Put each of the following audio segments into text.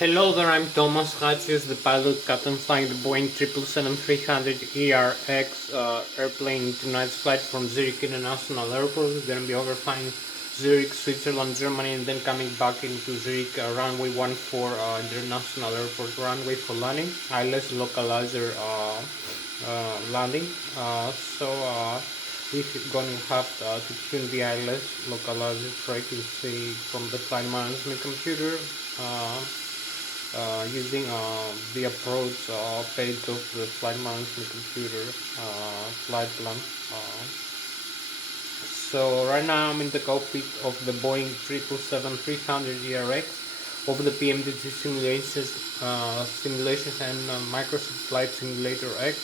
Hello there, I'm Thomas Hatsios, the pilot captain flying the Boeing 777-300 ERX airplane in tonight's flight from Zurich International Airport. We're going to be overflying Zurich, Switzerland, Germany, and then coming back into Zurich runway 14 International Airport runway for landing. Lszh localizer landing. We're going to have to tune the Lszh localizer frequency from the flight management computer. Using the approach page of the flight management computer flight plan. So right now I'm in the cockpit of the Boeing 777-300 ERX over the PMDG simulations and Microsoft Flight Simulator X.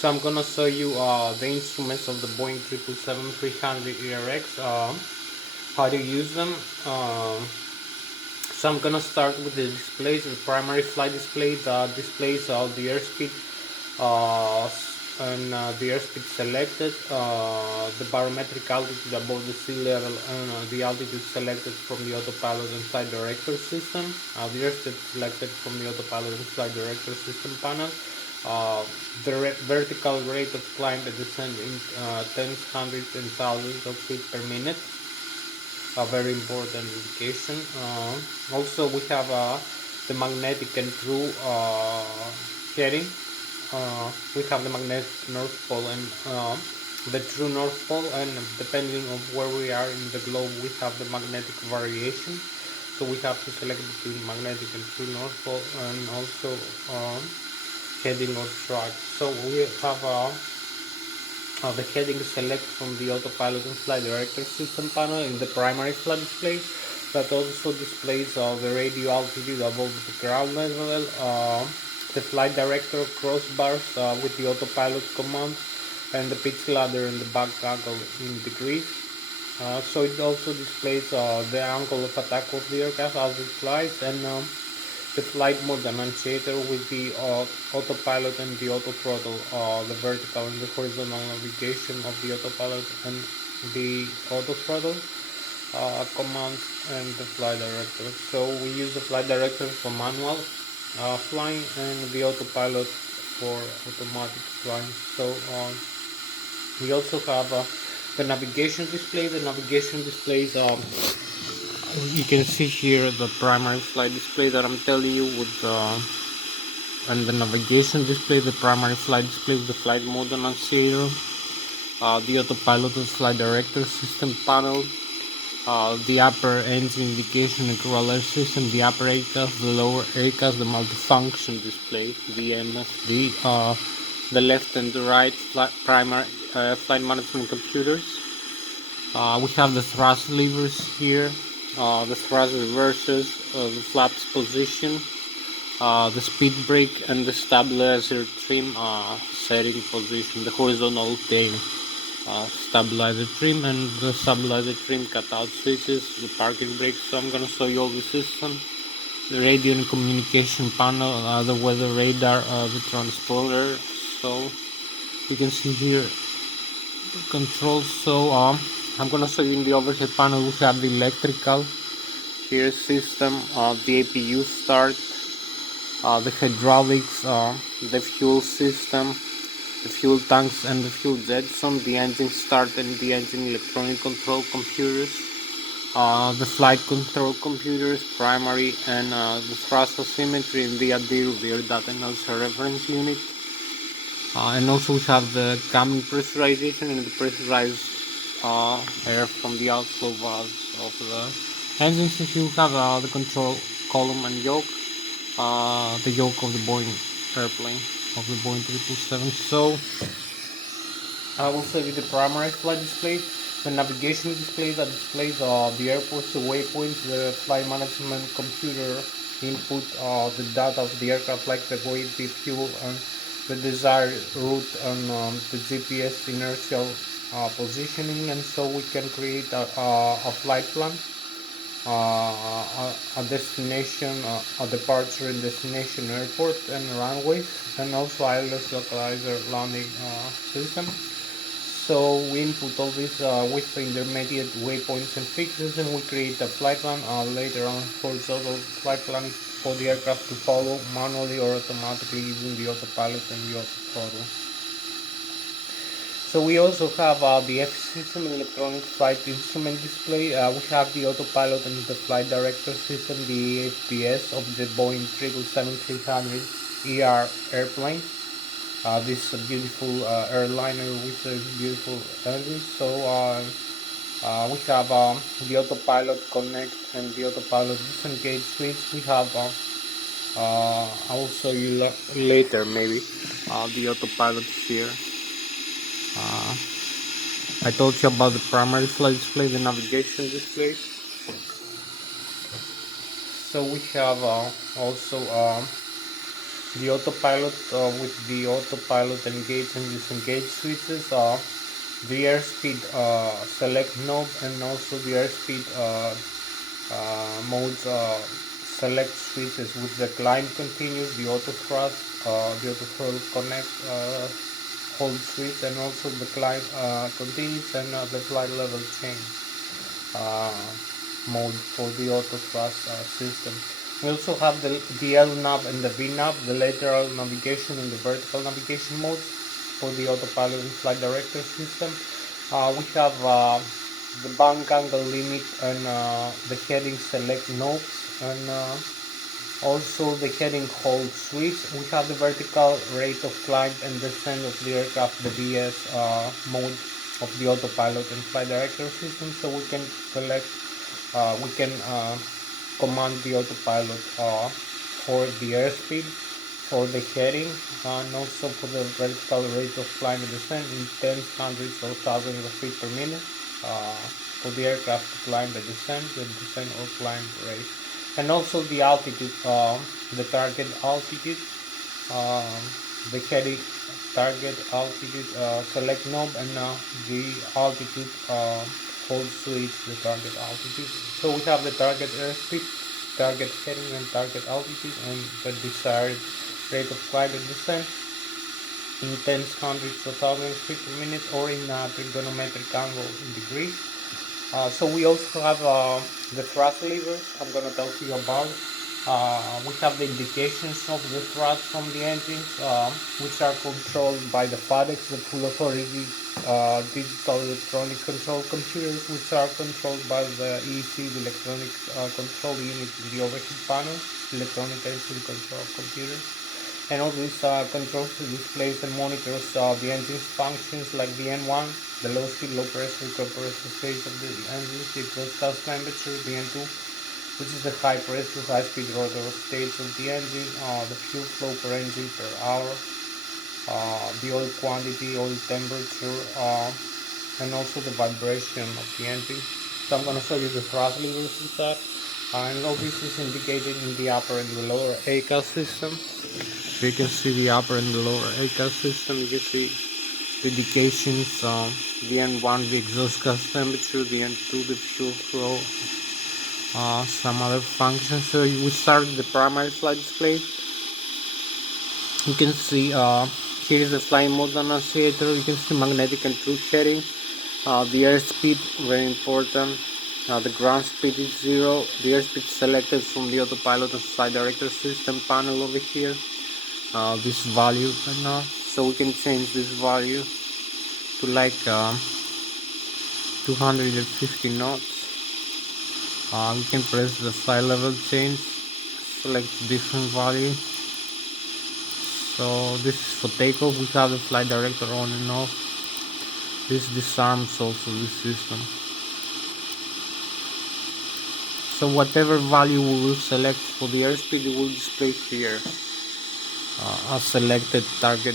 So I'm gonna show you the instruments of the Boeing 777-300 ERX, how to use them. So I'm gonna start with the displays, the primary flight display that displays the airspeed and the airspeed selected, the barometric altitude above the sea level, and the altitude selected from the autopilot and flight director system, the airspeed selected from the autopilot and flight director system panel, the vertical rate of climb and descent in tens, hundreds, and thousands of feet per minute. A very important indication. Also we have the magnetic and true heading. We have the magnetic North Pole and the true North Pole, and depending on where we are in the globe we have the magnetic variation. So we have to select between magnetic and true North Pole, and also heading or track. So we have the heading select from the autopilot and flight director system panel in the primary flight display, that also displays the radio altitude above the ground level, the flight director crossbars with the autopilot commands, and the pitch ladder and the back angle in degrees. So it also displays the angle of attack of the aircraft as it flies, and the flight mode annunciator with the autopilot and the auto throttle, the vertical and the horizontal navigation of the autopilot and the auto throttle commands, and the flight director. So we use the flight director for manual flying and the autopilot for automatic flying. So we also have the navigation display. The navigation displays You can see here the primary flight display that I'm telling you with and the navigation display, the primary flight display with the flight mode annunciator, the autopilot and flight director system panel, the upper engine indication and crawler system, the upper ACAS, the lower ACAS, the multifunction display, the MFD, the left and the right primary flight management computers. We have the thrust levers here, the thrust reversers, the flaps position, the speed brake and the stabilizer trim setting position, the horizontal tail stabilizer trim and the stabilizer trim cutout switches, the parking brakes. So I'm gonna show you all the system, the radio and communication panel, the weather radar, the transponder. So you can see here the controls. So I'm gonna show you in the overhead panel. We have the electrical here system, the APU start, the hydraulics, the fuel system, the fuel tanks and the fuel jetson, the engine start and the engine electronic control computers, the flight control computers, primary and the thrust oximetry and the ADIR rear data and also reference unit. And also we have the cabin pressurization and the pressurized air from the outflow valves of the engines. If you have the control column and yoke, the yoke of the Boeing airplane, of the Boeing 777. So I will show you the primary flight display, the navigation display that displays the airports, the waypoints, the flight management computer input, the data of the aircraft like the weight, the fuel, and the desired route, and the GPS inertial positioning. And so we can create a flight plan, a destination, a departure and destination airport and runways, and also ILS localizer landing system. So we input all this with the intermediate waypoints and fixes, and we create a flight plan later on horizontal flight plan for the aircraft to follow manually or automatically using the autopilot and the autothrottle. So we also have the F system, electronic flight instrument display. We have the autopilot and the flight director system, the FPS of the Boeing 777-300 ER airplane. This is a beautiful airliner with a beautiful engine. So we have the autopilot connect and the autopilot disengage switch. We have I will show you later maybe the autopilot here. I told you about the primary flight display, the navigation display. So we have also the autopilot with the autopilot engage and disengage switches, the airspeed select knob, and also the airspeed modes select switches with the climb continuous, the auto thrust, the auto throttle connect hold switch, and also the climb continuous and the flight level change mode for the auto thrust system. We also have the L nav and the V nav, the lateral navigation and the vertical navigation modes for the autopilot and flight director system. We have the bank angle limit and the heading select knobs, and also the heading hold switch. We have the vertical rate of climb and descent of the aircraft, the VS mode of the autopilot and flight director system, so we can select, we can command the autopilot for the airspeed, for the heading, and also for the vertical rate of climb and descent in tens, hundreds, or thousands of feet per minute for the aircraft to climb the descent or climb rate, and also the altitude, the target altitude, the heading target altitude select knob, and the altitude hold switch, the target altitude. So we have the target airspeed, target heading, and target altitude, and the desired rate of climb and descent in tens, hundreds, or thousands feet per minute, or in trigonometric angle in degrees. So we also have the thrust levers I'm gonna talk to you about. We have the indications of the thrust from the engines, which are controlled by the FADECs, the full authority digital electronic control computers, which are controlled by the EC, the electronic control unit in the overhead panel, electronic engine control computer. And all these controls displays and monitors the engine's functions like the N1, the low speed, low pressure, compressor stage of the engines, the exhaust gas temperature, the N2, which is the high pressure, high speed rotor stage of the engine, the fuel flow per engine per hour, the oil quantity, oil temperature, and also the vibration of the engine. So I'm going to show you the thrust levers with that. And all this is indicated in the upper and the lower ACAS system. You can see the upper and the lower ACAS system. You can see the indications, the N1, the exhaust gas temperature, the N2, the fuel flow, some other functions. So we start with the primary flight display. You can see here is the flying mode annunciator. You can see magnetic and true heading, the airspeed, very important. The ground speed is 0. The airspeed selected from the autopilot and flight director system panel over here. This value right now, so we can change this value to like 250 knots. We can press the flight level change, select different value. So this is for takeoff. We have the flight director on and off. This disarms also this system. So whatever value we will select for the airspeed, it will display here a selected target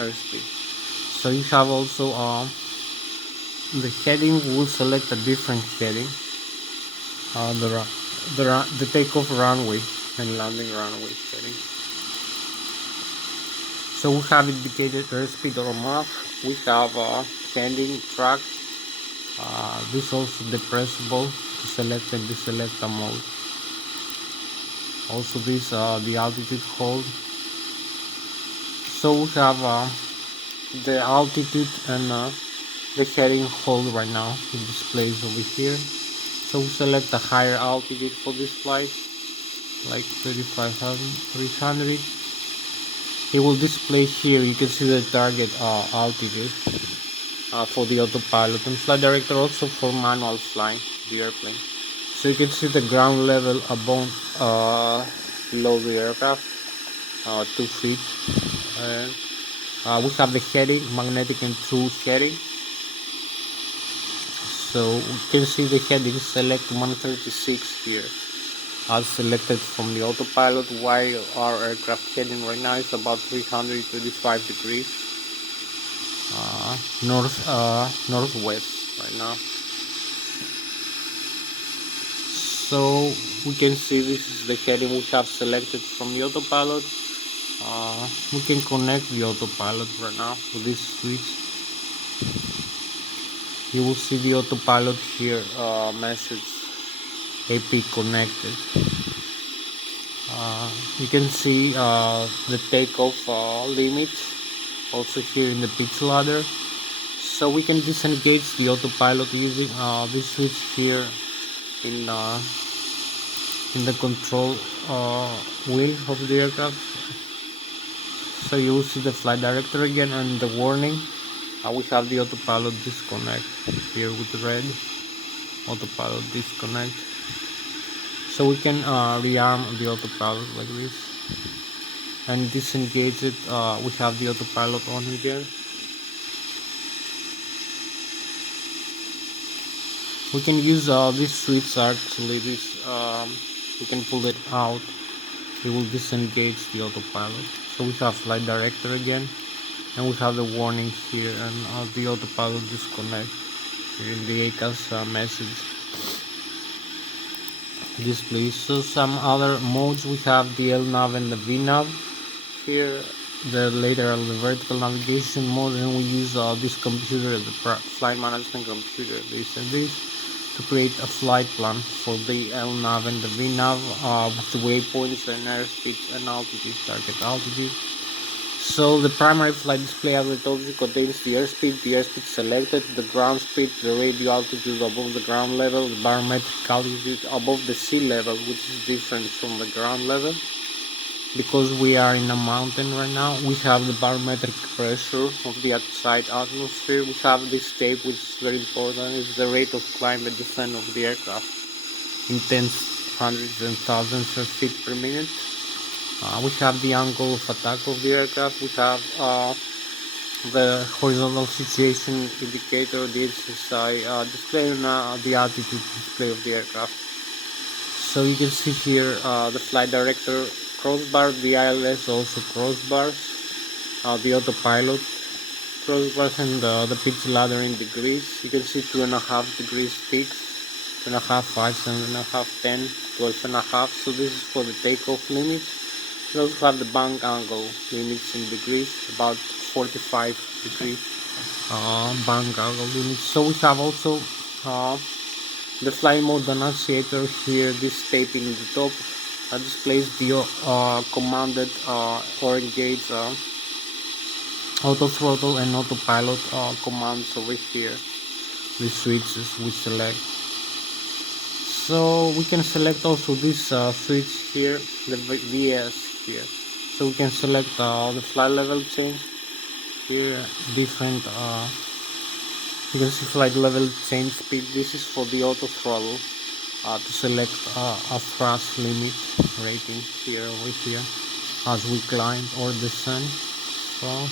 airspeed. So you have also the heading. We will select a different heading. The takeoff runway and landing runway heading. So we have indicated airspeed or map. We have heading track. This also depressible to select and deselect a mode. Also this the altitude hold. So we have the altitude and the heading hold right now. It displays over here. So we select a higher altitude for this flight, like 35,300. It will display here. You can see the target altitude for the autopilot and flight director, also for manual flying the airplane. So you can see the ground level above below the aircraft, 2 feet. We have the heading, magnetic and true heading. So we can see the heading, select 136 here, as selected from the autopilot, while our aircraft heading right now is about 335 degrees northwest right now. So we can see this is the heading we have selected from the autopilot. We can connect the autopilot right now with this switch. You will see the autopilot here message AP connected. You can see the takeoff limit also here in the pitch ladder. So we can disengage the autopilot using this switch here in the control wheel of the aircraft. So you will see the flight director again and the warning. We have the autopilot disconnect here with red. Autopilot disconnect. So we can rearm the autopilot like this and disengage it. We have the autopilot on again. We can use this switch actually. We can pull it out. We will disengage the autopilot. So we have flight director again, and we have the warning here and the autopilot disconnect here in the ACAS message display. So some other modes, we have the LNAV and the VNAV here. The later the vertical navigation mode, and we use this computer, the flight management computer, this and this, to create a flight plan for the LNAV and the VNAV with the waypoints and airspeeds and altitude, target altitude. So the primary flight display, as I told you, contains the airspeed selected, the ground speed, the radio altitude above the ground level, the barometric altitude above the sea level, which is different from the ground level. Because we are in a mountain right now, we have the barometric pressure of the outside atmosphere. We have this tape, which is very important. It's the rate of climb and descent of the aircraft in tens, hundreds, and thousands of feet per minute. We have the angle of attack of the aircraft. We have the horizontal situation indicator, the HSI display, and the altitude display of the aircraft. So you can see here the flight director crossbar, the ILS also crossbars, the autopilot crossbars, and the pitch ladder in degrees. You can see 2.5 degrees peaks, 2.5, 5, 7.5, 10, 12.5. So this is for the takeoff limits. We also have the bank angle limits in degrees, about 45 degrees bank angle limits. So we have also the fly mode annunciator here. This tape in the top displays the commanded or engaged auto throttle and autopilot commands over here. The switches we select. So we can select also this switch here, the VS here. So we can select the flight level change here, different. You can see flight level change speed. This is for the auto throttle. To select a thrust limit rating here over here as we climb or descend. So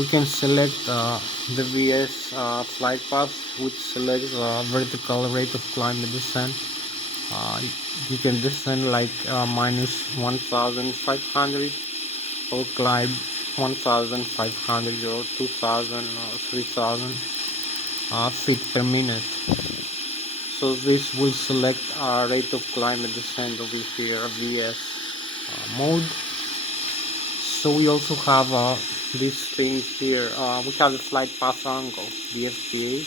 we can select the VS flight path, which selects vertical rate of climb and descent. You can descend like minus 1,500 or climb 1,500 or 2,000 or 3,000 feet per minute. So this will select rate of climb and descent over here, VS mode. So we also have these things here. We have the flight path angle, the FPA,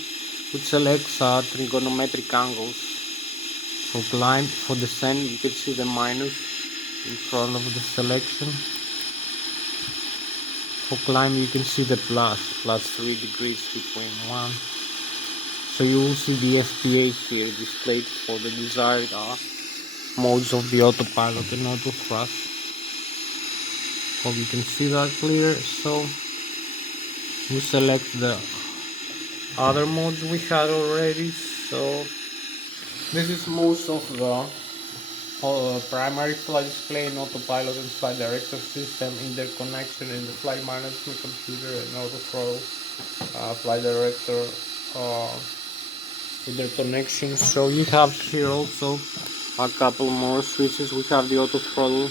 which selects trigonometric angles. For climb, for descent, you can see the minus in front of the selection. For climb, you can see the plus 3 degrees between one. So you will see the FPA here displayed for the desired modes of the autopilot and auto thrust. Hope you can see that clear. So we select the other modes we had already. So this is most of the primary flight display and autopilot and flight director system interconnection in the flight management computer and auto throttle flight director interconnection. So you have here also a couple more switches. We have the auto throttle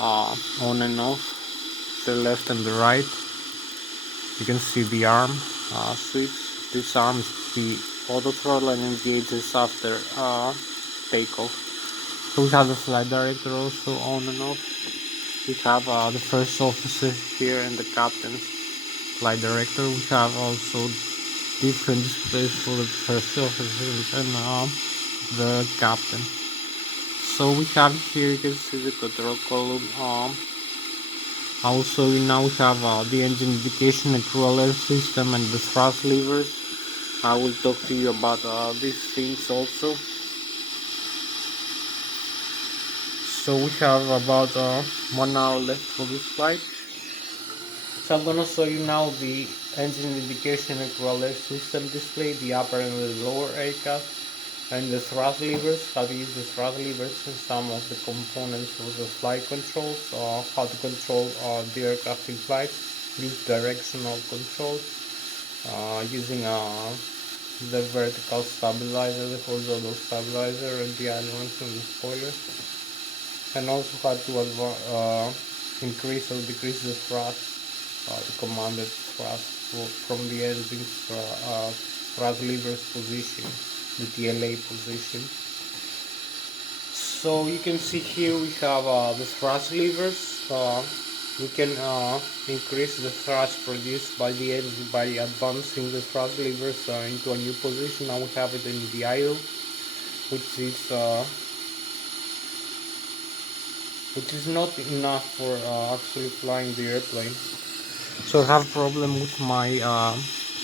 on and off, the left and the right. You can see the arm switch. This arm is the auto throttle and engages after takeoff. So we have the flight director also on and off. We have the first officer here and the captain's flight director. We have also different displays for the first officer and the captain. So we have here, you can see the control column. Also now we have the engine indication and cruel air system and the thrust levers. I will talk to you about these things also. So we have about 1 hour left for this flight. So I'm gonna show you now the engine indication and cruel air system display, the upper and the lower aircraft, and the thrust levers, how to use the thrust levers and some of the components of the flight controls, how to control the aircraft in flight, use directional controls using the vertical stabilizer, the horizontal stabilizer, and the ailerons and the spoiler, and also how to increase or decrease the thrust, the commanded thrust from the engine's thrust levers position, the TLA position. So you can see here we have the thrust levers. We can increase the thrust produced by the engine by advancing the thrust levers into a new position. Now we have it in the idle, which which is not enough for actually flying the airplane. So I have problem with my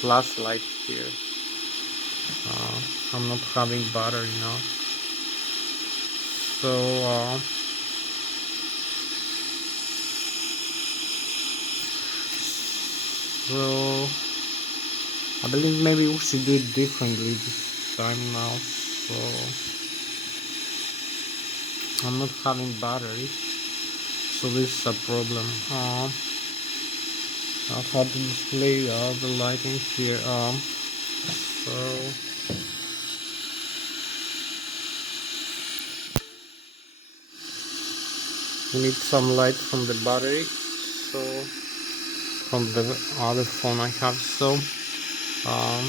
flashlight here. I'm not having battery now. So so I believe maybe we should do it differently this time now. So I'm not having battery, so this is a problem. I've had to display the lighting here. So we need some light from the battery. So from the other phone I have. So um,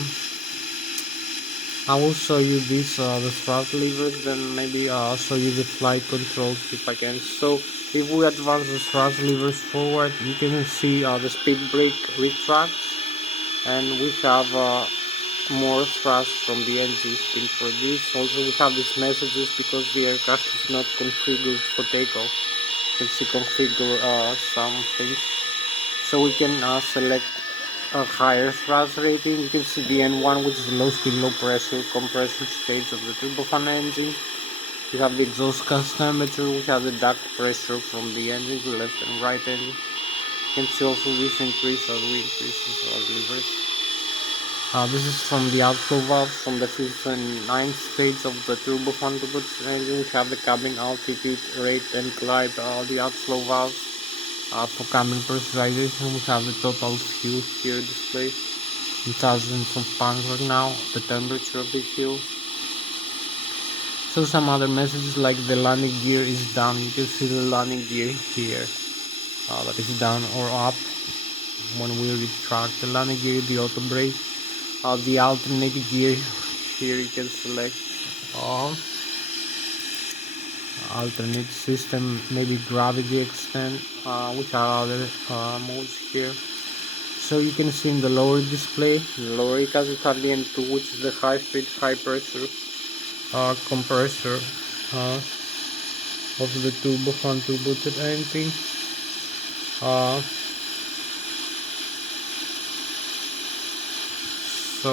I will show you this the thrust levers, then maybe I'll show you the flight controls if I can. So if we advance the thrust levers forward, you can see the speed brake retracts, and we have more thrust from the engines being produced. Also we have these messages because the aircraft is not configured for takeoff. You can see configure some things. So we can select a higher thrust rating. You can see the N1, which is low speed, low pressure compression stage of the turbofan engine. We have the exhaust gas temperature. We have the duct pressure from the engine, the left and right engine. You can see also this increase as we increase the levers. This is from the outflow valve from the 5th and 9th stage of the turbofan engine. We have the cabin altitude, rate and glide, the outflow valves. For cabin pressurization, we have the total fuel here displayed in thousands of pounds right now, the temperature of the fuel. So some other messages like the landing gear is down. You can see the landing gear here, that is down or up when we retract the landing gear, the auto brake, the alternate gear. Here you can select alternate system, maybe gravity extend. We have other modes here. So you can see in the lower display, in the lower ECAS, we have the N2, which is the high speed, high pressure compressor of the turbofan turbocharged engine. So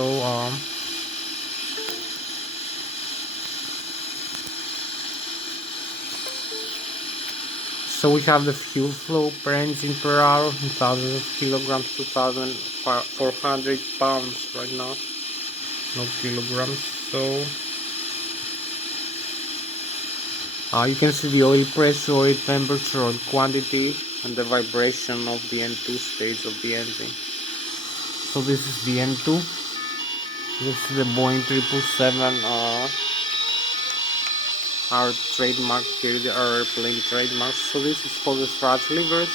so we have the fuel flow per engine per hour in thousands of kilograms, 2,400 pounds right now, not kilograms. So you can see the oil pressure, oil temperature, oil quantity, and the vibration of the N2 stage of the engine. So this is the N2. This is the Boeing 777, our trademark here, our airplane trademark. So this is for the thrust levers.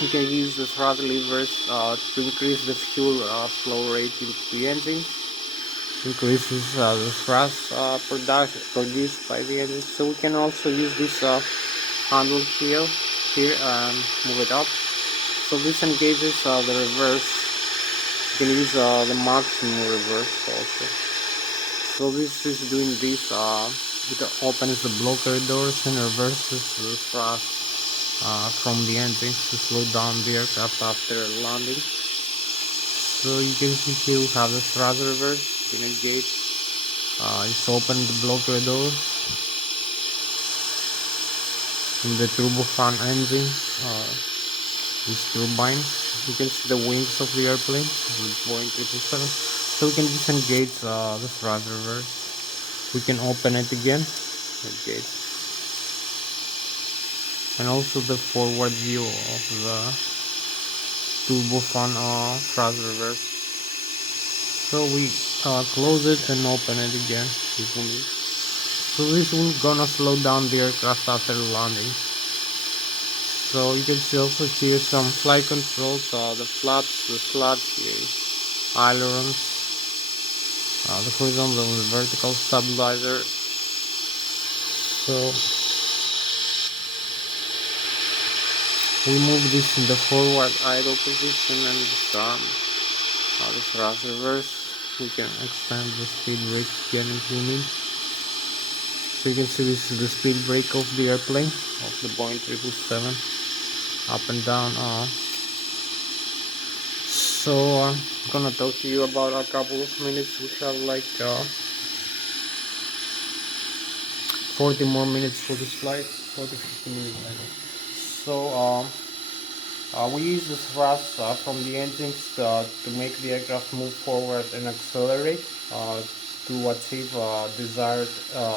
You can use the thrust levers to increase the fuel flow rate into the engine. Increases the thrust produced by the engine. So we can also use this handle here and move it up. So this engages the reverse. You can use the maximum reverse also. So this is doing this. It opens the blocker doors and reverses the thrust from the engine to slow down the aircraft after landing. So you can see here we have the thrust reverse. You can engage. It's open the blocker doors in the turbofan engine. These turbines. You can see the wings of the airplane with Boeing 777. So we can disengage the thrust reverse. We can open it again. Okay. And also the forward view of the turbofan thrust reverse. So we close it and open it again. So this will gonna slow down the aircraft after landing. So you can see also here some flight controls, the flaps, the slats, the ailerons, the horizontal and the vertical stabilizer. So we move this in the forward idle position and disarm the thrust reverse. We can extend the speed brake again if we need. So you can see this is the speed brake of the airplane, of the Boeing 777, up and down. So I'm gonna talk to you about a couple of minutes. We have like 40 more minutes for this flight, 40-50 minutes I guess. So we use the thrust from the engines to make the aircraft move forward and accelerate to achieve desired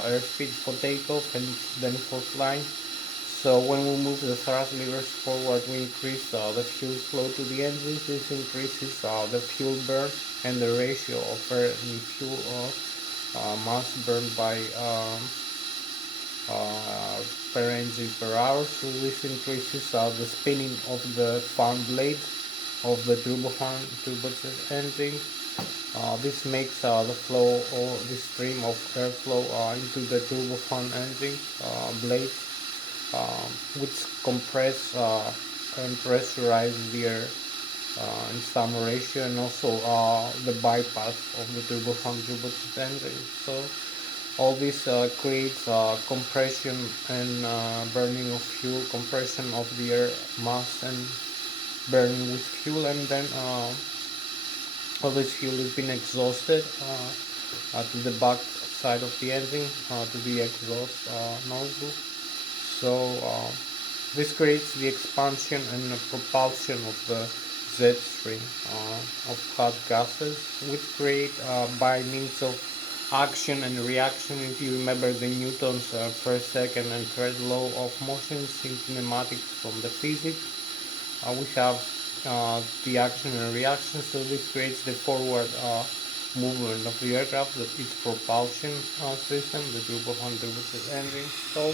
airspeed for takeoff and then for flying. So when we move the thrust levers forward, we increase the fuel flow to the engines. This increases the fuel burn and the ratio of air and fuel mass burned by per engine per hour. So this increases the spinning of the fan blades of the turbojet engine. This makes the flow or the stream of airflow into the turbofan engine blade, which compress and pressurize the air in some ratio, and also the bypass of the turbojet engine. So all this creates compression and burning of fuel, compression of the air mass and burning with fuel, and then all this fuel has been exhausted to the back side of the engine, to the exhaust nozzle. So this creates the expansion and the propulsion of the jet stream of hot gases, which create by means of action and reaction. If you remember the Newton's first, second, and third law of motions in kinematics from the physics, we have the action and reaction. So this creates the forward movement of the aircraft, its propulsion system, the turbojet engine. So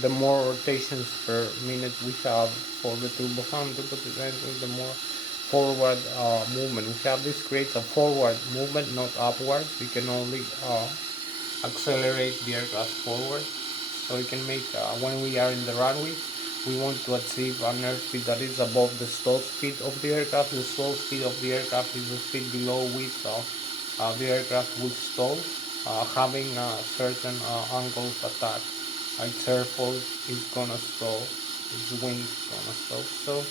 the more rotations per minute we have for the turbojet engine, the more forward movement we have. This creates a forward movement, not upward. We can only accelerate the aircraft forward. So we can make when we are in the runway, we want to achieve an airspeed that is above the stall speed of the aircraft. The stall speed of the aircraft is the speed below which the aircraft will stall, having a certain angle of attack. Its airfoil is gonna stall, its wing is gonna stall. So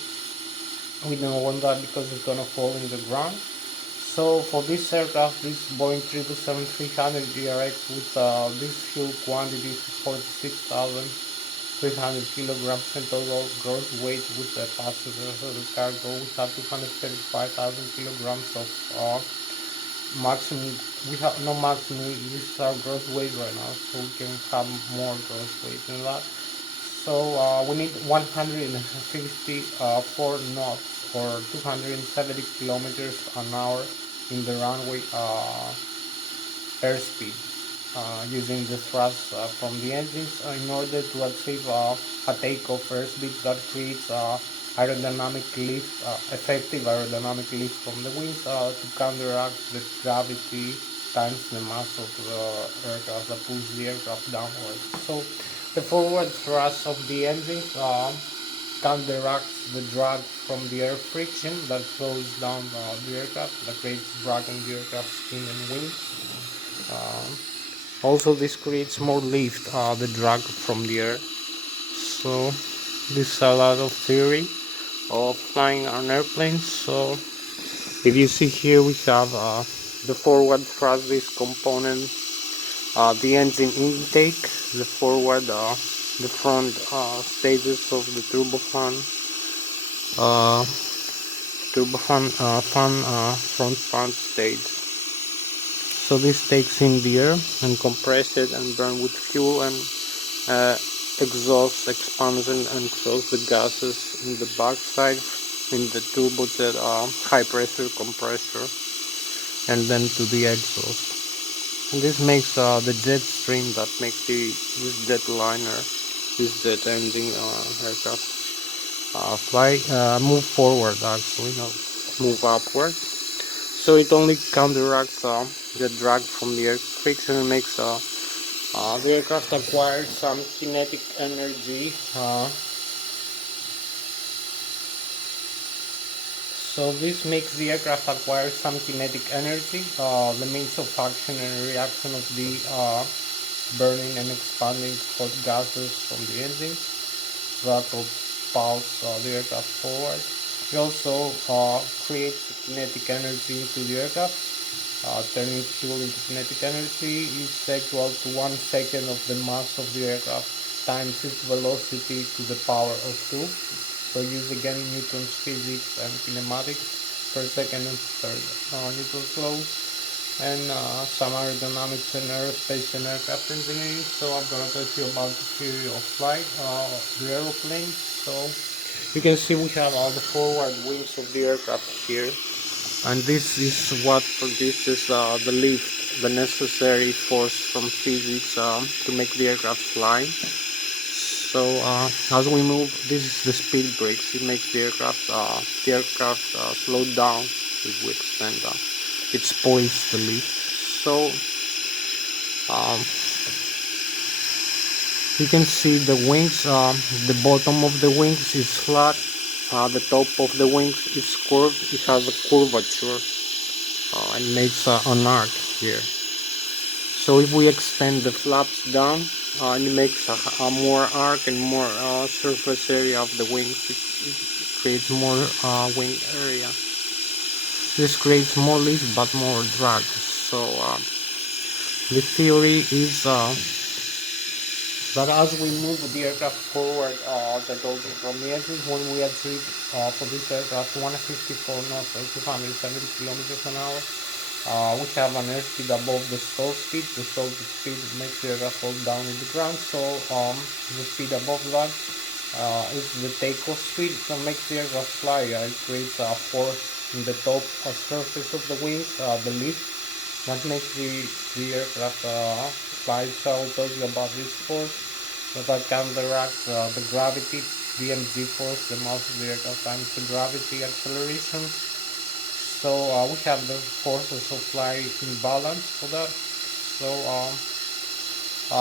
we don't want that because it's gonna fall in the ground. So for this aircraft, this Boeing 777-300 DRX with this fuel quantity 46,300 kilograms and total gross weight with the passengers of the cargo, we have 235,000 kilograms of maximum. We have no maximum, this is our gross weight right now, so we can have more gross weight than that. So we need 154 knots or 270 kilometers an hour in the runway airspeed using the thrust from the engines in order to achieve a takeoff airspeed that creates aerodynamic lift, effective aerodynamic lift from the wings to counteract the gravity times the mass of the aircraft that pulls the aircraft downwards. So the forward thrust of the engines counteracts the drag from the air friction that slows down the aircraft, that creates drag on the aircraft skin and wings. Also this creates more lift, the drag from the air. So this is a lot of theory of flying on airplanes. So if you see here, we have the forward thrust, this component, the engine intake, the forward, the front stages of the turbofan, front fan stage. So this takes in the air and compress it and burn with fuel and exhaust, expands and exhausts the gases in the backside in the turbojet high pressure compressor, and then to the exhaust. And this makes the jet stream that makes this jet liner, this jet engine aircraft fly, move forward, actually, not move upward. So it only counteracts the drag from the air friction and makes the aircraft acquire some kinetic energy. So this makes the aircraft acquire some kinetic energy, the means of action and reaction of the burning and expanding hot gases from the engine that propels the aircraft forward. It also creates kinetic energy into the aircraft. Turning fuel into kinetic energy is equal to 1 second of the mass of the aircraft times its velocity to the power of 2. So use again Newton's physics and kinematics, first, second and third Newton's laws, and some aerodynamics and aerospace and aircraft engineering. So I'm going to talk to you about the theory of flight, the aeroplane. So you can see we have all the forward wings of the aircraft here, and this is what produces the lift, the necessary force from physics to make the aircraft fly. So as we move, this is the speed brakes. It makes the aircraft slow down if we extend its poise, the lift. So um, you can see the wings. The bottom of the wings is flat. The top of the wings is curved. It has a curvature and makes an arc here. So if we extend the flaps down, it makes a more arc and more surface area of the wings. It creates more wing area. This creates more lift but more drag. So the theory is that as we move the aircraft forward, as I told you, from the engine, when we achieve for this aircraft 154 knots or 270 kilometers an hour, we have an airspeed above the stall speed. The stall speed makes the aircraft fall down to the ground, so the speed above that is the takeoff speed that makes the aircraft fly. It creates a force in the top surface of the wings, the lift, that makes the aircraft fly. So I will tell you about this force that counteracts the gravity, the mg force, the mass of the aircraft times the gravity acceleration. So we have the forces of flight in balance for that. So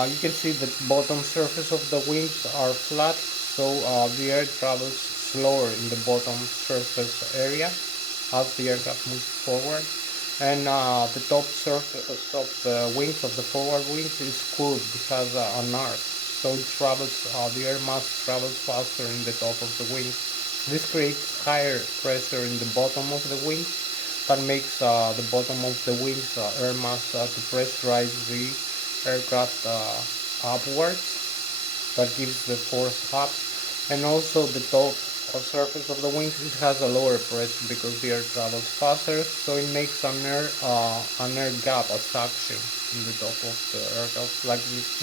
you can see the bottom surface of the wings are flat, so the air travels slower in the bottom surface area as the aircraft moves forward, and the top surface of the wings of the forward wings is curved. It has an arc, so it travels, the air mass travels faster in the top of the wings. This creates higher pressure in the bottom of the wings, that makes the bottom of the wings air mass to pressurize the aircraft upwards, that gives the force up. And also the top surface of the wings, it has a lower pressure because the air travels faster, so it makes an air gap, a suction in the top of the aircraft,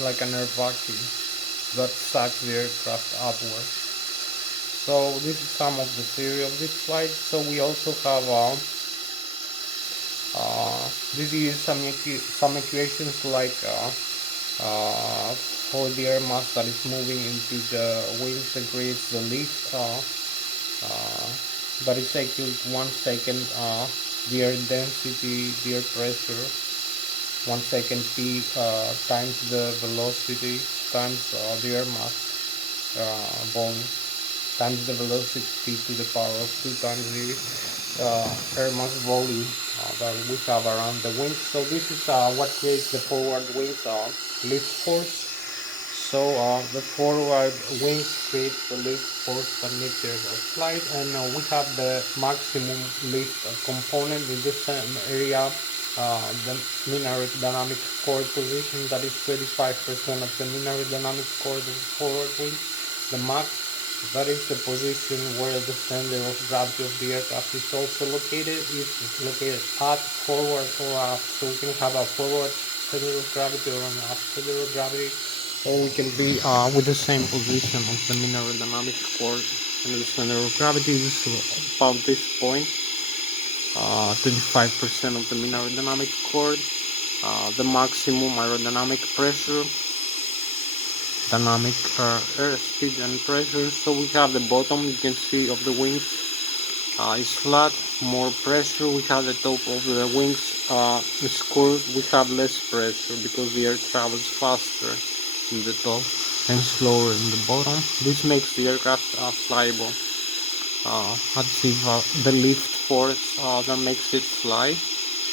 like an air vacuum that sucks the aircraft upwards. So this is some of the theory of this flight. So we also have this is some equations like for the air mass that is moving into the wings and creates the lift, that is equal to 1 second the air density, the air pressure, 1 second p times the velocity times the air mass volume times the velocity to the power of 2 times the air mass volume that we have around the wings. So this is what creates the forward wings lift force. So the forward wings create the lift force that makes the aircraft flight, and we have the maximum lift component in the same area, the mean aerodynamic chord position, that is 25% of the mean aerodynamic chord of the forward wing. The max, that is the position where the center of gravity of the aircraft is also located, is located at, forward, or aft. So we can have a forward center of gravity or an aft center of gravity, or we can be with the same position of the mean aerodynamic chord and the center of gravity is about this point, 25% of the mean aerodynamic chord, the maximum aerodynamic pressure, dynamic air speed and pressure. So we have the bottom, you can see, of the wings is flat, more pressure. We have the top of the wings is curved, we have less pressure because the air travels faster in the top and slower in the bottom. This makes the aircraft flyable, achieve the lift force that makes it fly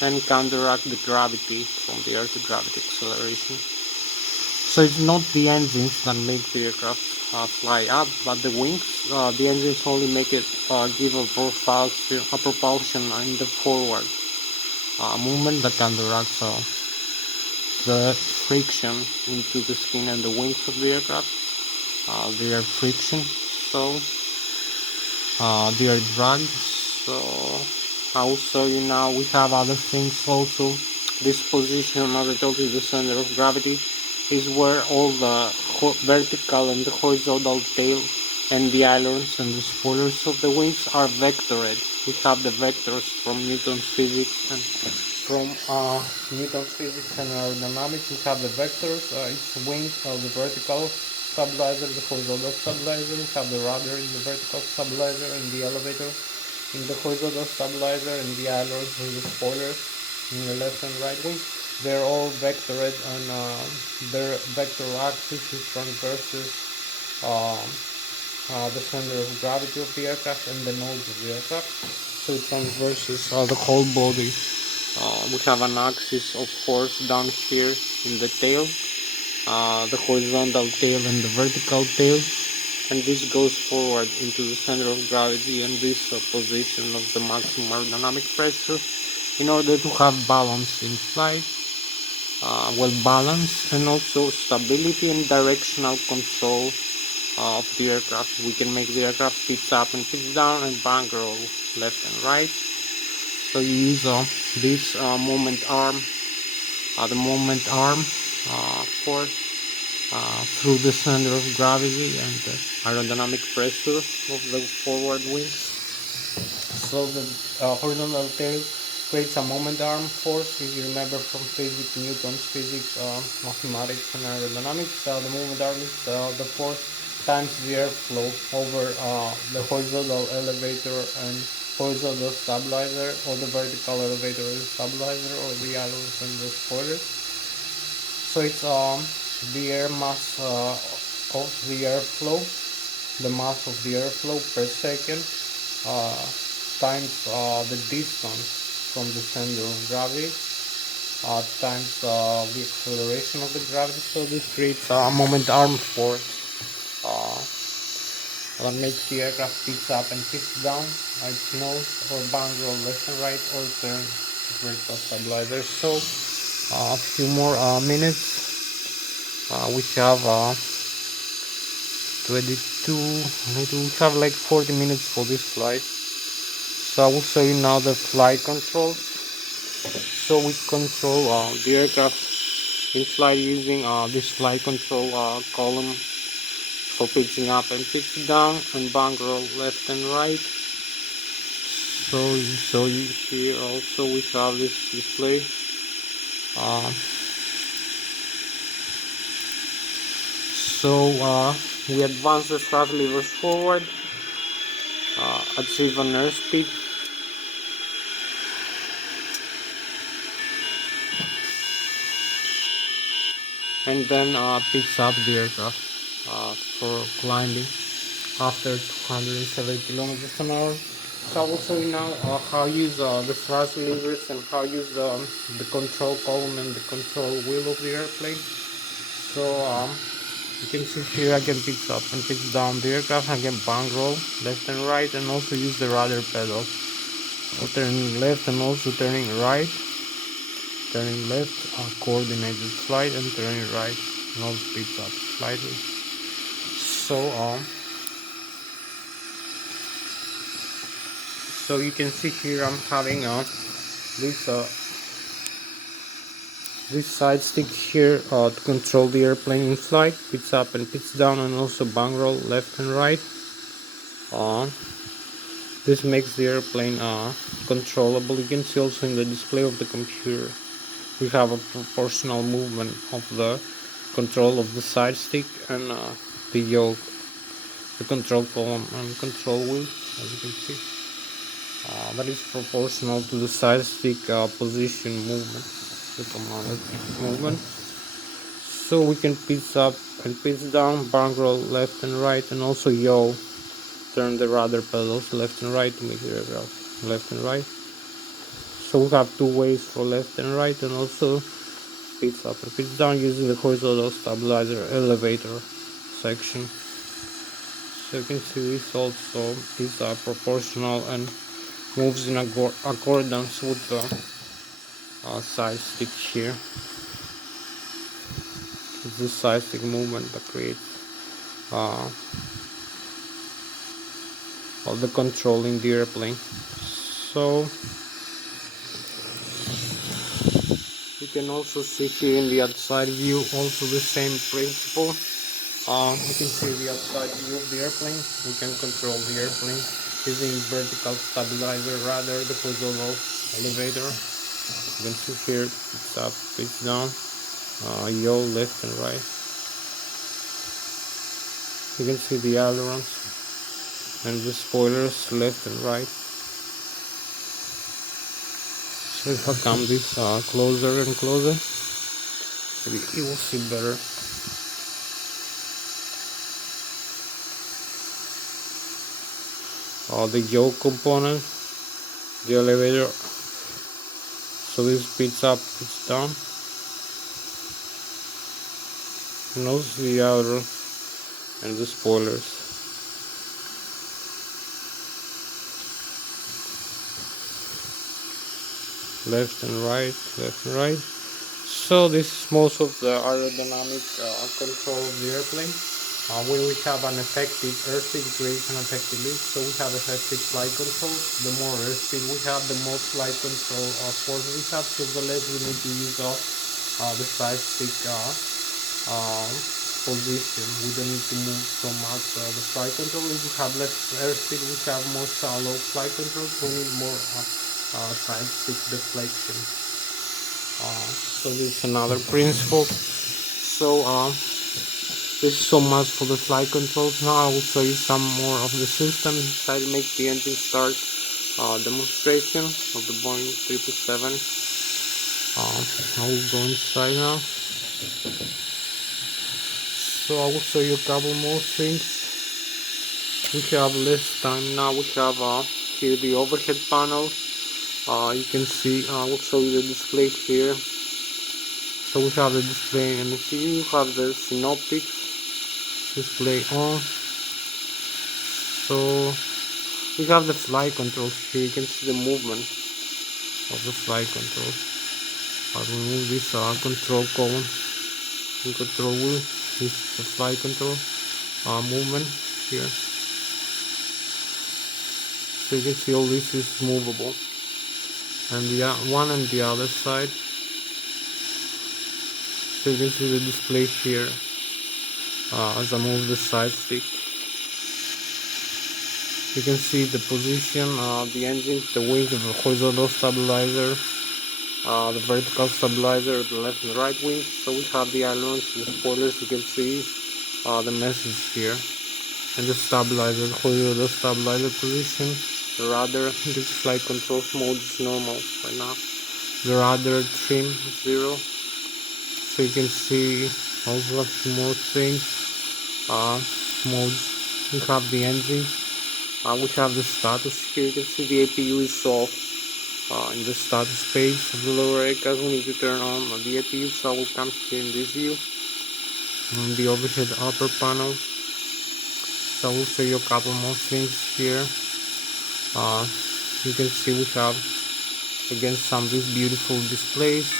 and counteract the gravity from the earth gravity acceleration. So it's not the engines that make the aircraft fly up, but the wings. The engines only make it give a propulsion in the forward movement that counteracts the friction into the skin and the wings of the aircraft. They are friction, so they are drag. So I will show you now. We have other things also. This position, as I told you, the center of gravity is where all the vertical and the horizontal tail and the ailerons and the spoilers of the wings are vectored. We have the vectors from Newton's physics and from Newton's physics and aerodynamics. We have the vectors, each wing of the vertical stabilizer, the horizontal stabilizer. We have the rudder in the vertical stabilizer and the elevator in the horizontal stabilizer and the ailerons and the spoilers in the left and right wing. They're all vectored and their vector axis is transverses the center of gravity of the aircraft and the nose of the aircraft. So it transverses the whole body. We have an axis of force down here in the tail, the horizontal tail and the vertical tail, and this goes forward into the center of gravity and this position of the maximum aerodynamic pressure in order to have balance in flight, well balanced, and also stability and directional control of the aircraft. We can make the aircraft pitch up and pitch down and bank roll left and right. So you use this moment arm, the moment arm for through the center of gravity and the aerodynamic pressure of the forward wings. So the horizontal tail creates a moment arm force. If you remember from physics, Newton's physics, mathematics and aerodynamics, the moment arm is the force times the airflow over the horizontal elevator and horizontal stabilizer, or the vertical elevator and stabilizer, or the ailerons and the spoilers. So it's the air mass of the airflow, the mass of the airflow per second times the distance from the center of gravity times the acceleration of the gravity. So this creates a moment arm force that makes the aircraft pitch up and pitch down at its nose, or bank roll left and right, or turn vertical stabilizer. So a few more minutes. We have 22, we have like 40 minutes for this flight. So I will show you now the flight controls. So we control the aircraft in flight using this flight control column for pitching up and pitching down, and bank roll left and right. So you here also we have this display. We advance the thrust levers forward, achieve an airspeed, and then pitch up the aircraft for climbing after 270 kilometers an hour. So I will show you now how to use the thrust levers and how to use the control column and the control wheel of the airplane. So you can see here I can pitch up and pitch down the aircraft. I can bank roll left and right, and also use the rudder pedal for turning left and also turning right. Turning left, coordinated flight, and turning right, and also pitch up slightly. So you can see here I'm having this side stick here to control the airplane in flight, pitch up and pitch down, and also bank roll left and right. This makes the airplane controllable. You can see also in the display of the computer we have a proportional movement of the control of the side stick and the yoke, the control column and control wheel, as you can see. That is proportional to the side stick position movement, the commanded movement. So we can pitch up and pitch down, bank roll left and right, and also yaw turn the rudder pedals left and right to make the aircraft left and right. So we have two ways for left and right, and also speeds up and speeds down using the horizontal stabilizer elevator section. So you can see this also is proportional and moves in accordance with the side stick here. It's the side stick movement that creates all the control in the airplane. So you can also see here in the outside view also the same principle. You can see the outside view of the airplane. We can control the airplane using vertical stabilizer, rather the horizontal elevator. You can see here it's up, it's down, yaw left and right. You can see the ailerons and the spoilers left and right. So if I come this closer and closer, maybe you will see better. The yaw component, the elevator. So this speeds up, it's down. And also the outer and the spoilers. Left and right, left and right. So this is most of the aerodynamic control of the airplane. When we have an effective airspeed, it creates an effective lift. So we have effective flight control. The more airspeed we have, the more flight control force we have. So the less we need to use the side stick position. We don't need to move so much the flight control. If we have less airspeed, we have more shallow flight control. So we need more side stick deflection. So this is another principle. So this is so much for the flight controls. Now I will show you some more of the system. Try to make the engine start demonstration of the Boeing 777. I will go inside now. So I will show you a couple more things. We have less time now. We have here the overhead panel. You can see, I will show you the display here. So we have the display, and if you have the synoptics display on. So we have the flight controls here. You can see the movement of the flight control. I will remove this control column and control wheel. This is the flight control movement here. So you can see all this is movable. And the one and the other side. So you can see the display here as I move the side stick. You can see the position, the engine, the wing, the horizontal stabilizer, the vertical stabilizer, the left and right wing. So we have the ailerons, the spoilers. You can see the message here, and the stabilizer, the horizontal stabilizer position. The rudder, this flight control mode is normal right now. The rudder trim is 0. So you can see also a few more things. Modes. We have the engine. We have the status here. You can see the APU is off in the status page of the lower ACAS. We need to turn on the APU, so I will come here in this view. And the overhead upper panel. So I will show you a couple more things here. You can see we have again some of these beautiful displays.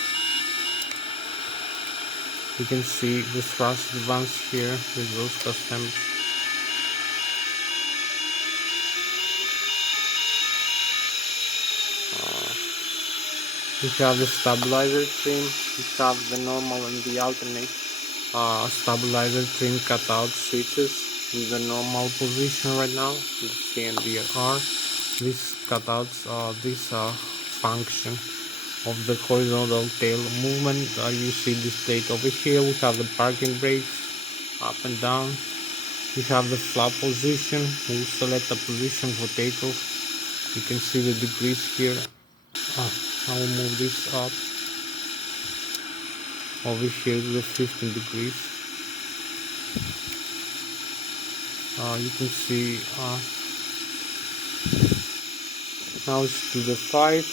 You can see the thrust advance here with those custom. We have the stabilizer trim. We have the normal and the alternate stabilizer trim cutout switches in the normal position right now. The C and the R. These cutouts, this function of the horizontal tail movement. You see displayed over here. We have the parking brakes up and down. We have the flap position. We select a position for takeoff. You can see the degrees here. I will move this up. Over here to the 15 degrees. You can see Now it's to the 5.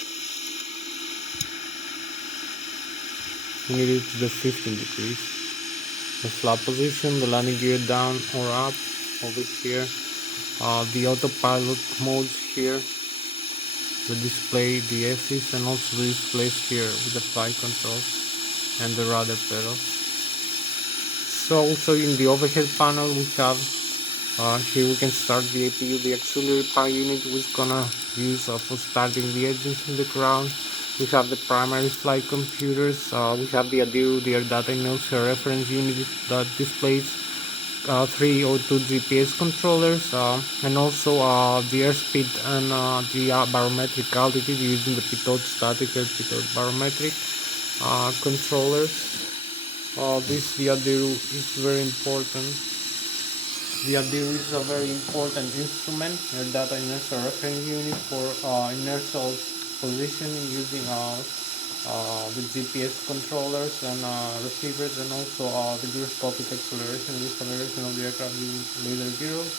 We need it to the 15 degrees. The flap position, the landing gear down or up over here. The autopilot modes here, the display, the S's, and also the displays here with the flight control and the rudder pedal. So also in the overhead panel we have here we can start the APU, the auxiliary power unit we're gonna use for starting the engines in the ground. We have the primary flight computers, we have the ADIRU, the air data inertia reference unit that displays 3 or 2 GPS controllers, and also the airspeed and the barometric altitude using the pitot static and pitot barometric controllers. This the ADIRU is very important. The ADIRU is a very important instrument, air data inertial reference unit for inertial positioning using the GPS controllers and receivers, and also the gyroscopic acceleration, of the aircraft using laser gyros,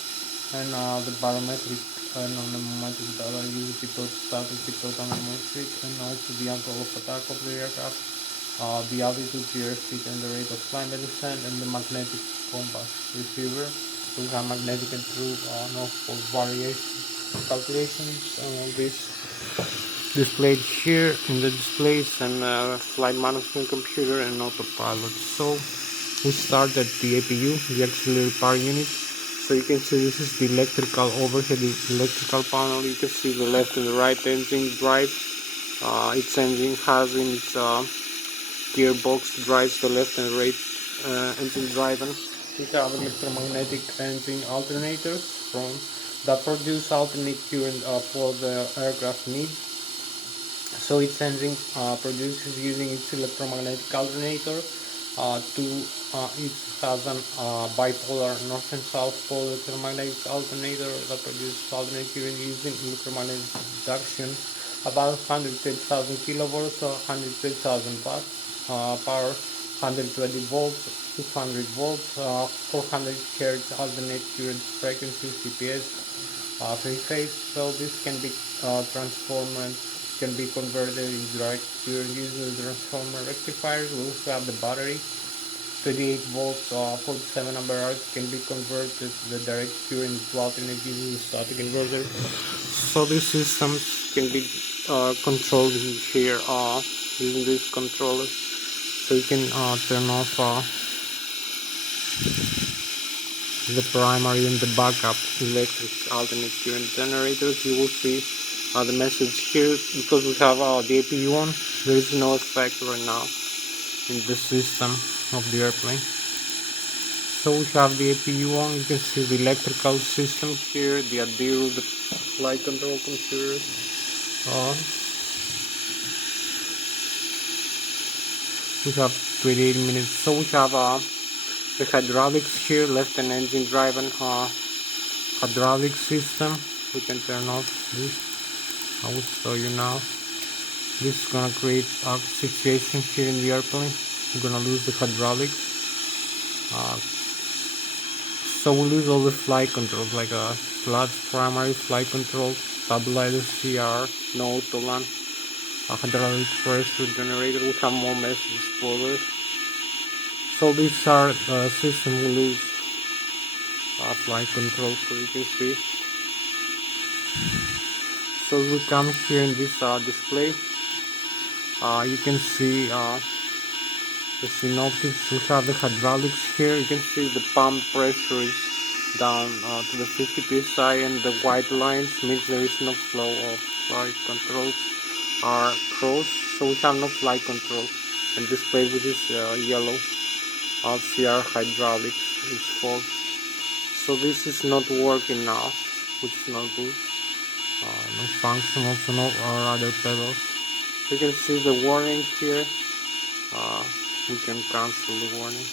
and the barometric and anemometric data using pitot static, pitot anemometric, and also the angle of attack of the aircraft, the altitude, the airspeed, and the rate of climb and descent, and the magnetic compass receiver. We have magnetic and true north pole variation calculations. This displayed here in the displays and flight management computer and autopilot. So we started the APU, the auxiliary power unit. So you can see this is the electrical overhead, the electrical panel. You can see the left and the right engine drive. Its engine has in its gearbox drives the left and right engine driven. We have electromagnetic engine alternators that produce alternate current for the aircraft needs. So its engine produces using its electromagnetic alternator it has a bipolar north and south pole electromagnetic alternator that produces alternate current using electromagnetic induction about 110,000 kilovolts or 110,000 watts power, 120 volts, 200 volts, 400 hertz alternate current frequency CPS, three-phase. So this can be transformed, can be converted in direct current using the transformer rectifiers. We also have the battery, 28 volts, 47 ampere hours, can be converted to the direct current to alternate using the static inverter. So these systems can be controlled here using this controller. So you can turn off the primary and the backup electric alternate current generators. You will see the message here. Because we have the APU on, there is no effect right now in the system of the airplane. So we have the APU on. You can see the electrical system here, the ADIRU, the flight control computer. We have 28 minutes. So we have the hydraulics here, left and engine driven hydraulic system. We can turn off this. I will show you now. This is gonna create a situation here in the airplane. We're gonna lose the hydraulics. So we lose all the flight controls like Flught primary flight control, stabilizer, CR, no autoland, hydraulic pressure generator. We have more messages forward. So these are the system we lose flight control, so you can see. So we come here in this display. You can see the synoptics. We have the hydraulics here. You can see the pump pressure is down to the 50 psi, and the white lines means there is no flow of flight controls are crossed, so we have no flight control. And display which is yellow, CR hydraulics is full. So this is not working now, which is not good. No function, also no rudder pedals. You can see the warning here. We can cancel the warning.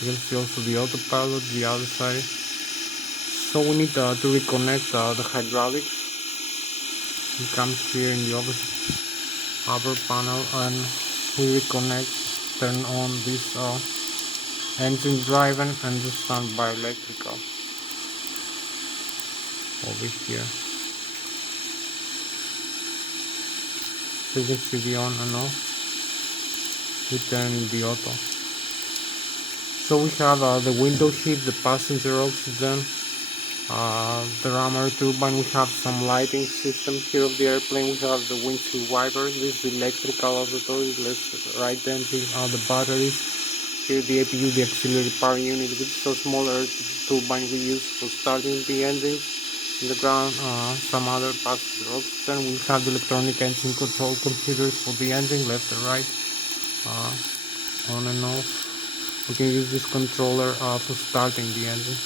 You can see also the autopilot, the other side. So we need to reconnect the hydraulics. We come here in the upper panel and we reconnect, turn on this engine driven and the standby electrical. over here. So you can see the on and off. We turn the auto. So we have the window heat, the passenger oxygen, the rammer turbine. We have some lighting system here of the airplane. We have the windshield wipers. This is the electrical auditory, right engine, the batteries. Here the APU, the auxiliary power unit, which is a smaller turbine we use for starting the engine. In the ground, some other passenger oxygen. We have the electronic engine control computers for the engine, left and right, on and off. We can use this controller for starting the engine.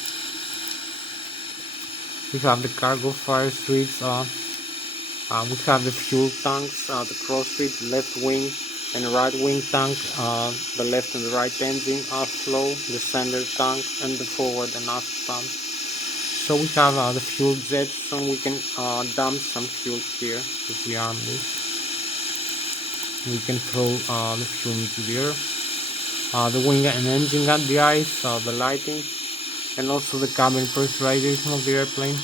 We have the cargo fire switch. We have the fuel tanks, the crossfit, left wing and right wing tank, the left and the right engine flow, the center tank, and the forward and aft pump. So we have the fuel jets, and we can dump some fuel here if we arm this. We can throw the fuel into the air. The wing and engine got the eyes, the lighting, and also the cabin pressurization of the airplane.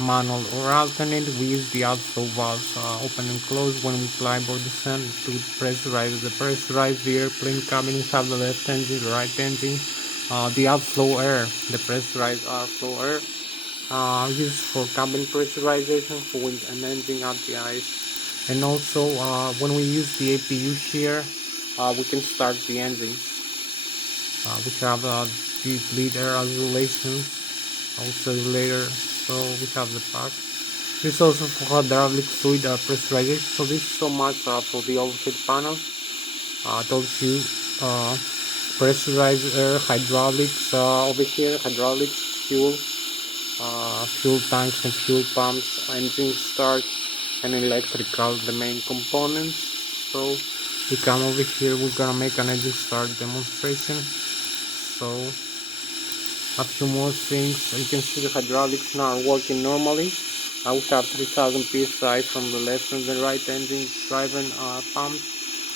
Manual or alternate, we use the outflow valves open and close when we fly aboard the sun to pressurize the airplane cabin. We have the left engine, the right engine, the outflow air, the pressurized outflow air, used for cabin pressurization for wind and engine at the ice. And also when we use the APU here, we can start the engine. We have deep lead air isolation also later, so we have the pack. This is also for hydraulic fluid pressurization. So this is so much for the overhead panel. I told you pressurized air, hydraulics over here, hydraulics, fuel tanks and fuel pumps, engine start, and electrical, the main components. So we come over here, we're gonna make an engine start demonstration. So a few more things. You can see the hydraulics now are working normally. We have 3000 psi from the left and the right engine driving pump.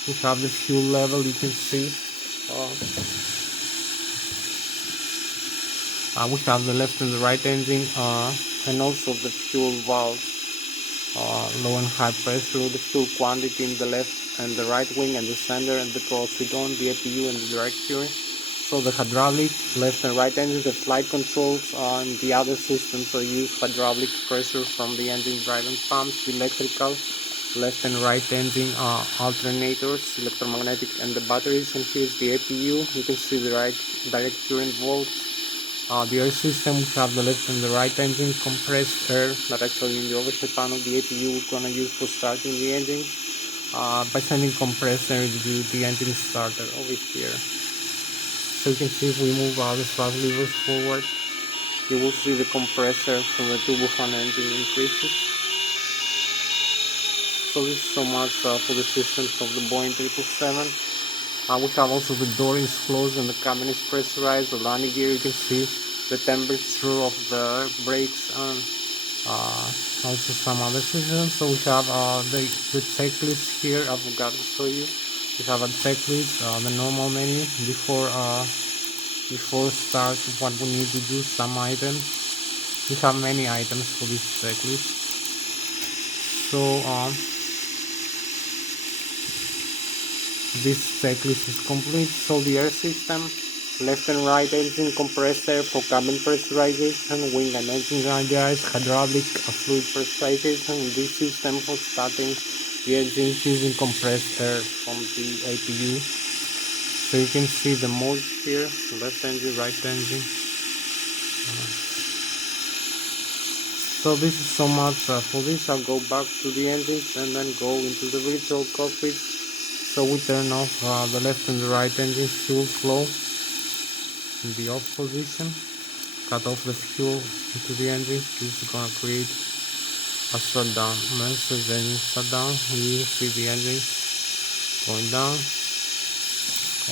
We have the fuel level, you can see. We have the left and the right engine, and also the fuel valves, low and high pressure, the fuel quantity in the left and the right wing and the center, and the crossfit on the APU and the direct steering. So the hydraulic, left and right engines, the flight controls and the other systems are used hydraulic pressure from the engine driving pumps, the electrical, left and right engine alternators, electromagnetic, and the batteries. And here's the APU. You can see the right direct current volts. The air system, we have the left and the right engine, compressed air that actually in the overhead panel the APU we're gonna use for starting the engine by sending compressed air to the engine starter over here. So you can see if we move the thrust levers forward, you will see the compressor from the turbofan engine increases. So this is so much for the systems of the Boeing 777. We have also the door is closed and the cabin is pressurized. The landing gear, you can see the temperature of the brakes and also some other systems. So we have the checklist here. I forgot to show you. We have a checklist, the normal menu before start, what we need to do, some items. We have many items for this checklist. So this checklist is complete. So the air system, left and right engine compressed air for cabin pressurization, wing and engine radius, hydraulic fluid pressurization, and this system for starting the engines using compressed air from the APU. So you can see the modes here, left engine, right engine. So this is so much for this. I'll go back to the engines and then go into the virtual cockpit. So we turn off the left and the right engine fuel flow in the off position, cut off the fuel into the engine. This is gonna create a shutdown message. Engine shut down. You see the engine going down.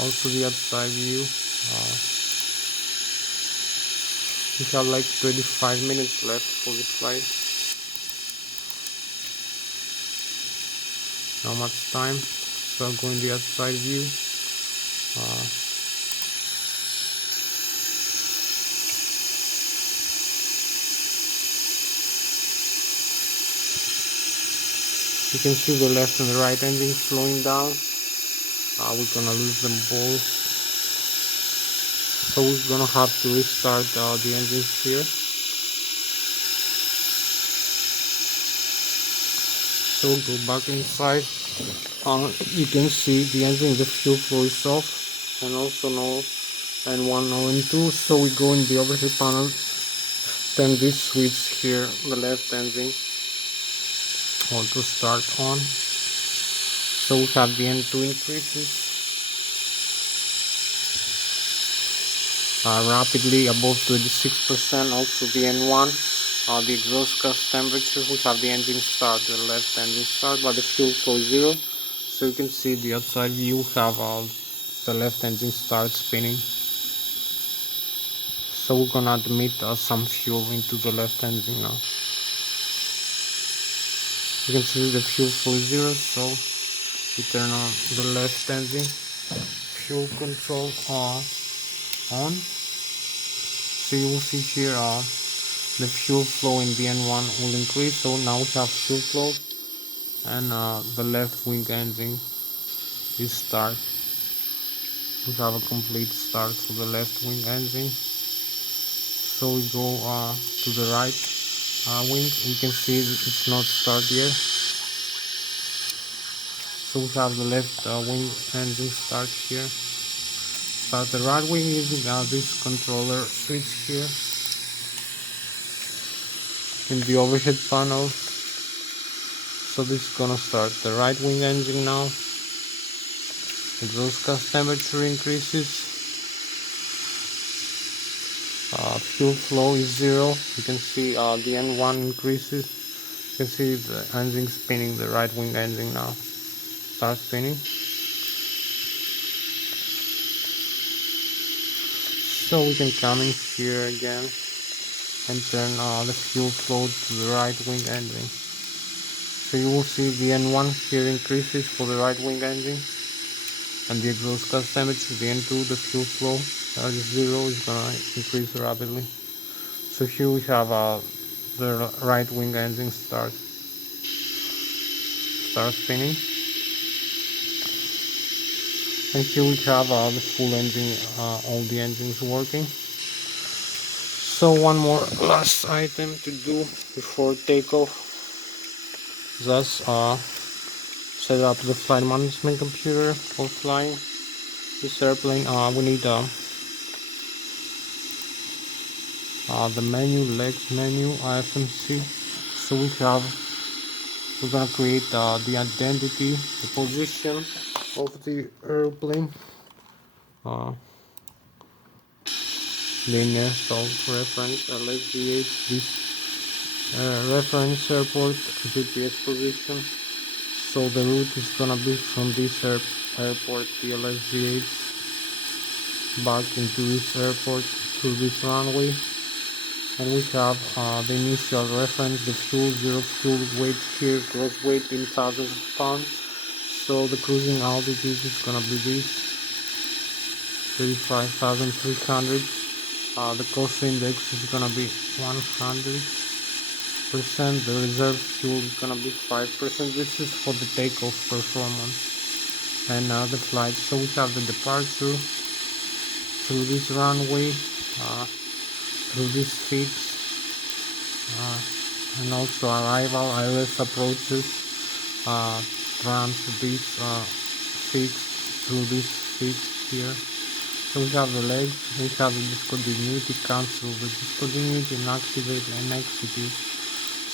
Also the outside view. We have like 25 minutes left for this flight. Not much time. So I'll go in the outside view. You can see the left and the right engine slowing down. We're gonna lose them both, so we're gonna have to restart the engines here. So we'll go back inside. You can see the engine, the fuel flow is off, and also no N1, no N2. So we go in the overhead panel, turn this switch here, the left engine, want to start on. So we have the N2 increases rapidly above 26%. Also the N1, the exhaust gas temperature. We have the engine start, the left engine start, but the fuel flow is 0. So you can see the outside view have the left engine start spinning. So we're gonna admit some fuel into the left engine now. You can see the fuel flow is 0, so we turn on the left engine, fuel control on. So you will see here the fuel flow in the N1 will increase. So now we have fuel flow, and the left wing engine is start. We have a complete start for the left wing engine. So we go to the right wing. We can see it's not start yet. So we have the left wing engine start here. Start the right wing using this controller switch here in the overhead panel. So this is gonna start the right wing engine now. Exhaust gas temperature increases. Fuel flow is 0. You can see the N1 increases. You can see the engine spinning, the right wing engine now start spinning. So we can come in here again and turn the fuel flow to the right wing engine. So you will see the N1 here increases for the right wing engine, and the exhaust gas temperature, the N2, the fuel flow is 0, is gonna increase rapidly. So here we have the right wing engine start spinning, and here we have the full engine, all the engines working. So one more last item to do before takeoff, just set up the flight management computer for flying this airplane. We need the menu, Lszh menu, IFMC. So we're gonna create the identity, the position of the airplane, the installed reference Lszh, this reference airport GPS position. So the route is gonna be from this airport, the Lszh, back into this airport through this runway. And we have the initial reference, the fuel, 0 fuel weight here, gross weight in thousands of pounds. So the cruising altitude is gonna be this, 35,300. The cost index is gonna be 100%. The reserve fuel is gonna be 5%. This is for the takeoff performance and the flight. So we have the departure through this runway, through this fix, and also arrival ILS approaches, trans this fix through this fix here. So we have the legs, we have the discontinuity, cancel the discontinuity and activate and execute.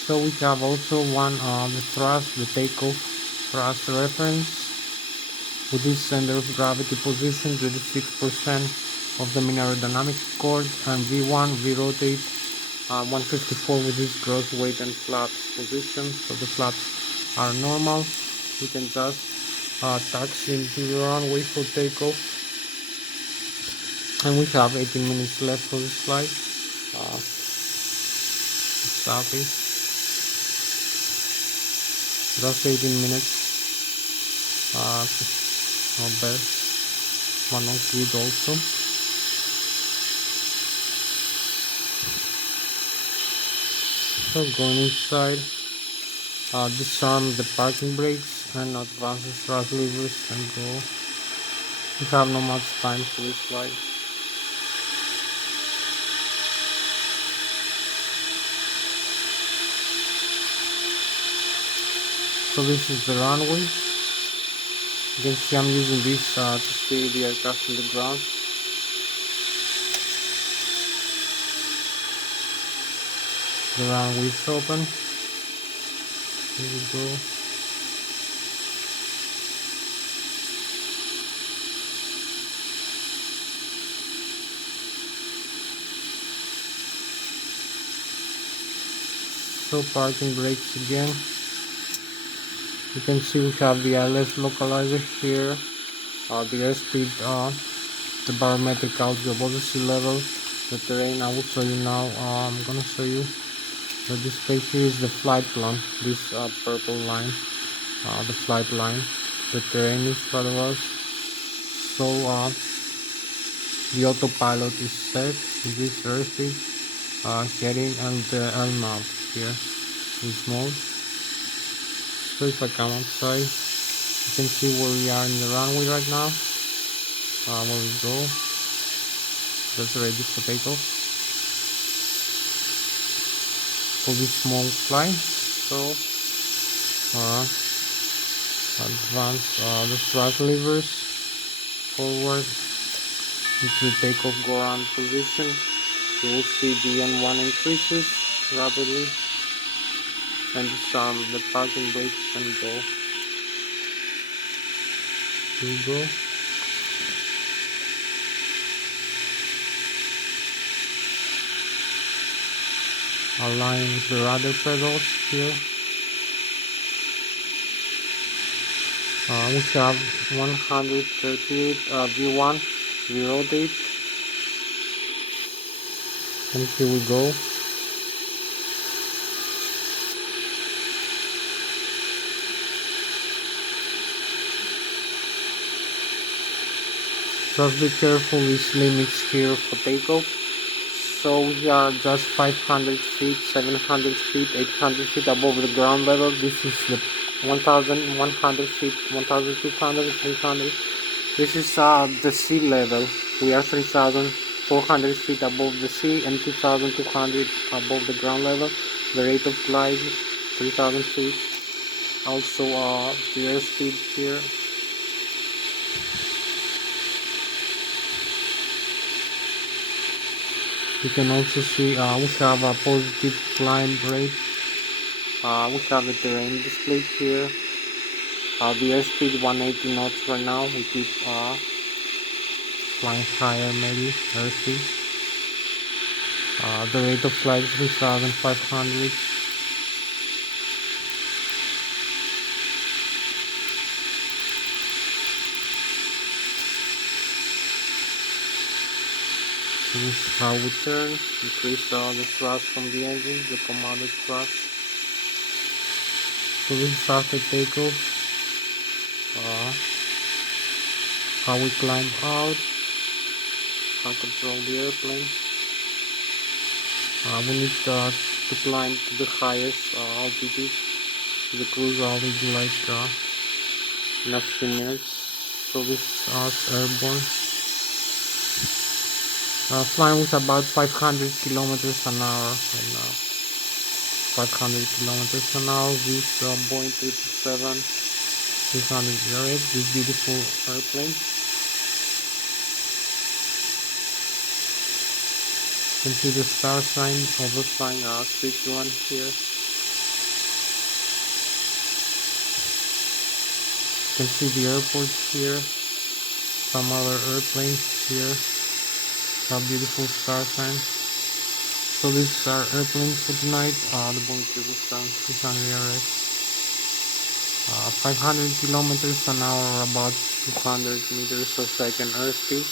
So we have also the thrust, the takeoff thrust reference with this center of gravity position, 36% of the mean aerodynamic chord, and V1, V rotate 154 with this gross weight and flaps position. So the flaps are normal. We can just taxi into the runway for takeoff, and we have 18 minutes left for this flight. Exactly, just 18 minutes. Not bad, but not good also. So going inside, Disarm the parking brakes and advance the thrust levers and go. We have not much time for this flight. So this is the runway. You can see I'm using this to steer the aircraft on the ground. The runway is open. Here we go. So parking brakes again. You can see we have the Lszh localizer here. The airspeed, the barometric altitude above the sea level, the terrain. I will show you now. I'm gonna show you. The display here is the flight plan. This purple line, the flight line. The terrain is what it was. So the autopilot is set. This airspeed, heading, and the LNAV here is mode. So if I come outside, you can see where we are in the runway right now. Where we go. That's ready for takeoff. For this small flight. So advance the thrust levers forward into the takeoff go around position. You will see the N1 increases rapidly, and disarm the parking brakes and go. Here we go. Align with the rudder pedals here. We have 138 V1 V-rotate, and here we go. Just be careful with limits here for takeoff. So we are just 500 feet, 700 feet, 800 feet above the ground level. This is the 1100 feet, 1200, 300. This is the sea level. We are 3400 feet above the sea and 2200 above the ground level. The rate of glide 3000 feet. Also the airspeed here. You can also see we have a positive climb rate. We have the terrain display here. The airspeed 180 knots right now. We keep flying higher maybe airspeed. The rate of flight 3500. This is how we turn. Increase the thrust from the engine, the commanded thrust. So this is after takeoff. How we climb out. How control the airplane. We need to climb to the highest altitude. The cruise altitude like in a few minutes. So this is us airborne. Flying with about 500 kilometers an hour right now. 500 kilometers an hour. This Boeing 777 308. This beautiful airplane. You can see the star sign overflying Switzerland here. You can see the airport here. Some other airplanes here. A beautiful star sign. So this is our airplane for tonight. The Boeing 777 308. 500 kilometers an hour, about 200 meters per second airspeed.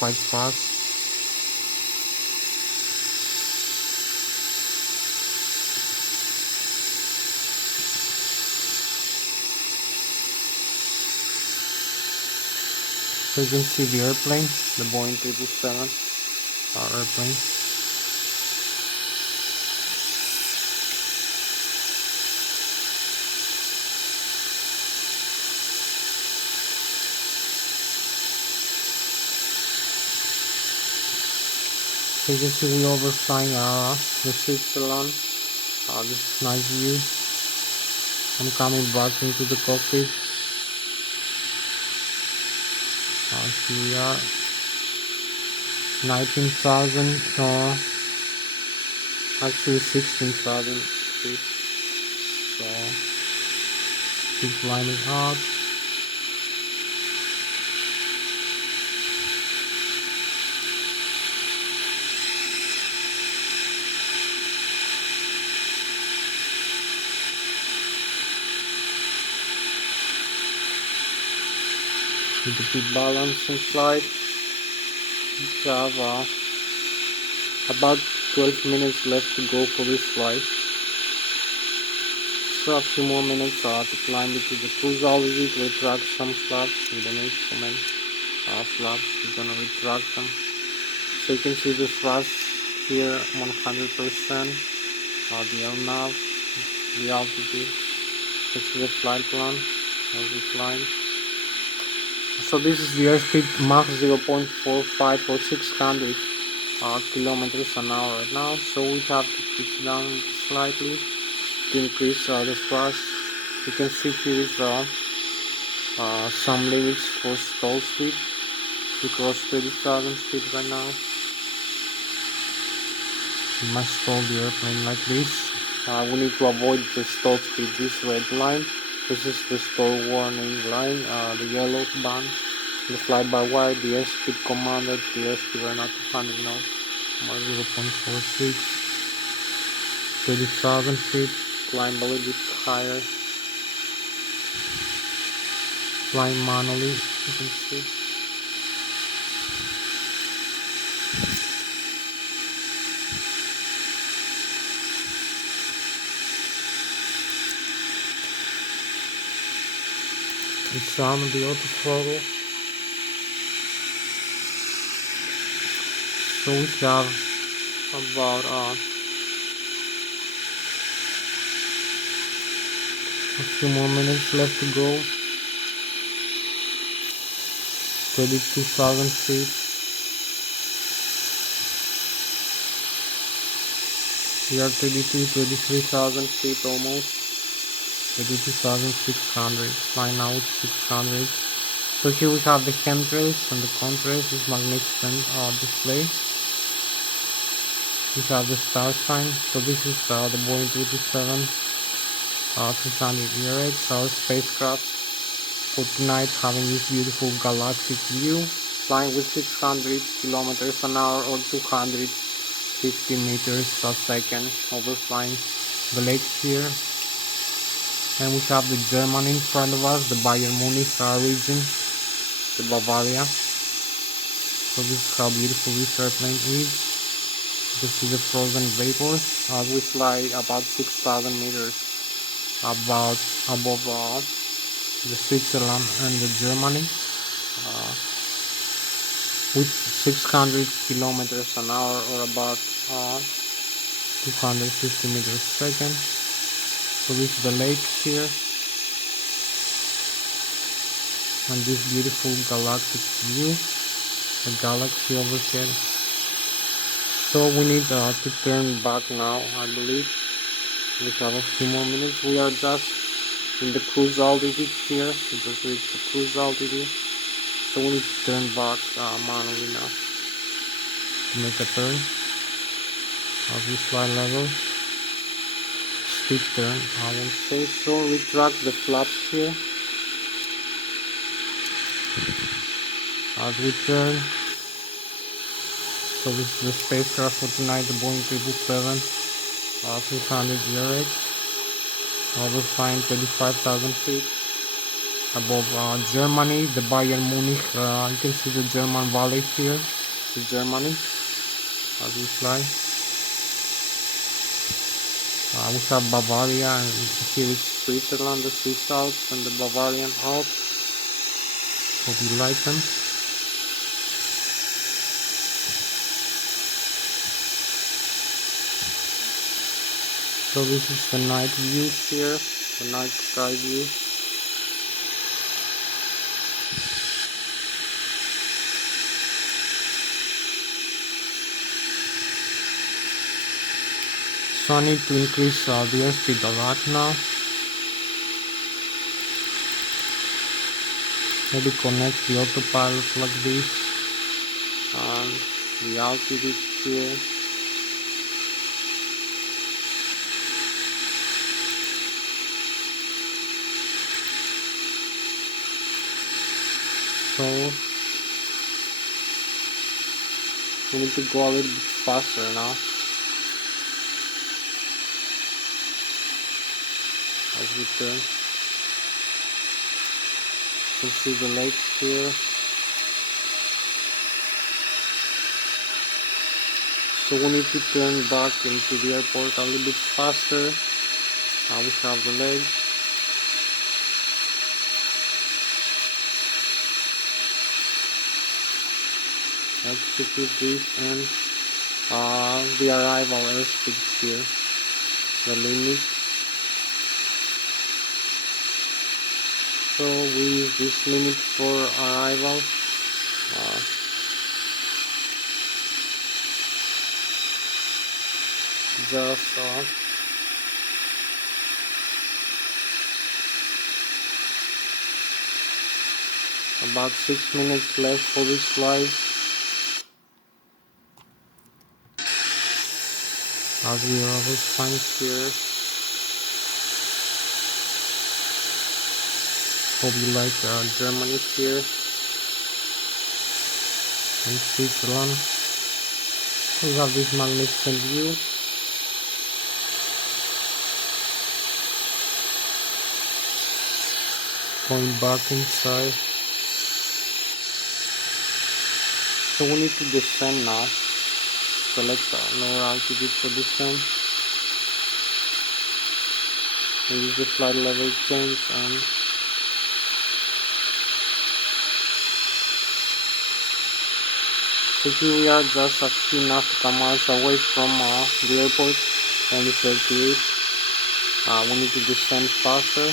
Quite fast. So you can see the airplane, the Boeing 777, our airplane. So you can see we overflying the Switzerland. This is nice view. I'm coming back into the cockpit. Here we are. 19,000 actually 16,000 feet. So keep climbing up. Need to keep balance in flight. We have about 12 minutes left to go for this flight. So a few more minutes to climb into the cruise altitude to retract some flaps. We don't need so many flaps. We're gonna retract them. So you can see the thrust here 100%. The LNAV, the altitude. This is the flight plan as we climb. So this is the airspeed Mach 0.45 for 600 kilometers an hour right now. So we have to pitch down slightly to increase the thrust. You can see here is some limits for stall speed. We cross 30,000 feet right now. We must stall the airplane like this. We need to avoid the stall speed, this red line. This is the stall warning line, the yellow band, the fly-by-wire, the airspeed commanded, the airspeed right now 200 knots, 0.46, 30,000 feet, climb a little bit higher, flying manually, you can see. It's on the auto throttle. So we have about a few more minutes left to go. 32,000 feet. We are 23,000 feet almost. 32,600. Fly now with 600. So here we have the chemtrails and the contrails. This magnificent display. We have the star sign. So this is the Boeing 737 300 ERX, our spacecraft for tonight, having this beautiful galactic view, flying with 600 kilometers an hour or 250 meters per second, overflying the lake here. And we have the Germany in front of us, the Bayern Munich region, the Bavaria. So this is how beautiful this airplane is. This is the frozen vapors as we fly about 6,000 meters above the Switzerland and the Germany with 600 kilometers an hour or about 250 meters per second. So this is the lake here and this beautiful galactic view, the galaxy overhead. So we need to turn back now, I believe. We have a few more minutes. We are just in the cruise altitude here. We just reached the cruise altitude. So we need to turn back manually now to make a turn. As we fly level. Steep turn, I will say. So retract the flaps here. As we turn. So this is the spacecraft for tonight, the Boeing 777 300 ERX, overflying 35,000 feet above Germany, the Bayern Munich. You can see the German valley here, the Germany, as we fly. We have Bavaria, and here is Switzerland, the Swiss Alps and the Bavarian Alps. Hope you like them. So this is the night view here, the night sky view. So I need to increase the airspeed a lot now. Maybe connect the autopilot like this and the altitude here. So we need to go a little bit faster now. As we turn, you can see the lake here. So we need to turn back into the airport a little bit faster. Now we have the lake. Execute this and the arrival airspeed here, the limit. So we use this limit for arrival. Just about 6 minutes left for this flight. As we are always fine here. Hope you like Germany here and Switzerland. We have this magnificent view. Going back inside. So we need to descend now. Select lower altitude for descent. We use the flight level change and so here we are just a few nautical miles away from the airport, only 38. We need to descend faster.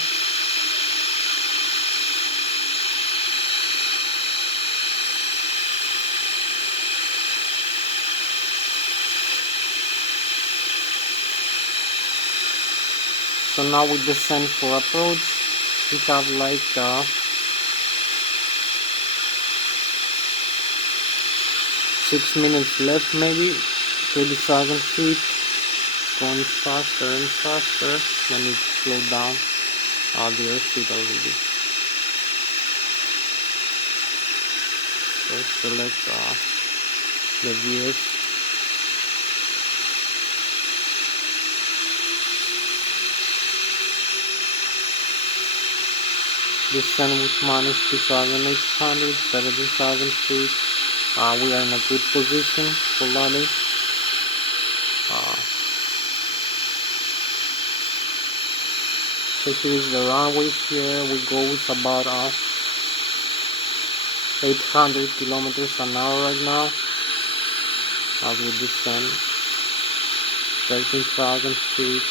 So now we descend for approach. We have like 6 minutes left, maybe 30,000 feet. Going faster and faster. Then we slow down the airspeed a little bit. So select the gears. Descend with minus 2,800, 17,000 feet. We are in a good position for landing. So here is the runway. Here we go with about 800 kilometers an hour right now. As we descend 13,000 feet.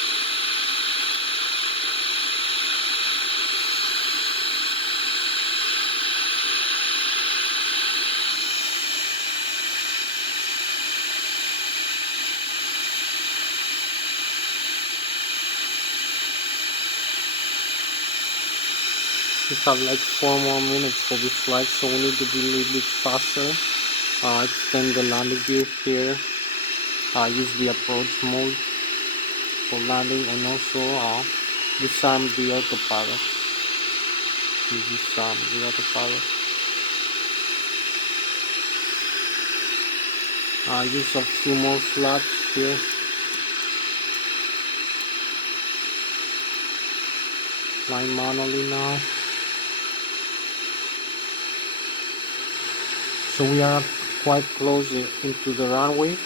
We have like 4 more minutes for this flight, so we need to be a little bit faster. Extend the landing gear here. Use the approach mode for landing, and also disarm the autopilot. Disarm the autopilot. Use a few more flaps here. Flying manually now. So we are quite close into the runway.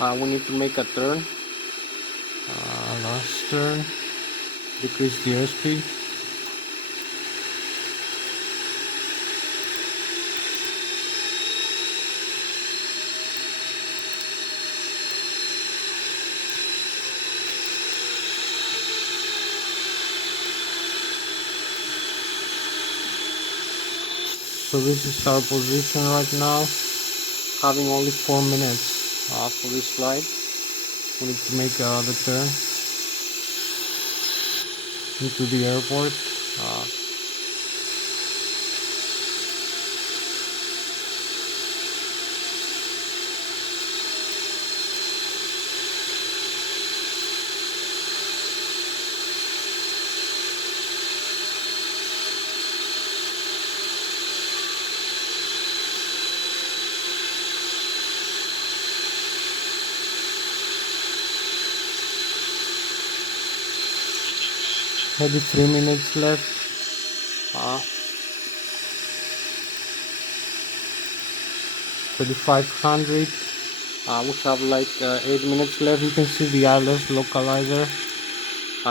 We need to make a turn. Last turn. Decrease the airspeed. So this is our position right now, having only 4 minutes for this flight. We need to make the turn into the airport. Maybe 3 minutes left. 3500. We have like 8 minutes left. You can see the Lszh localizer.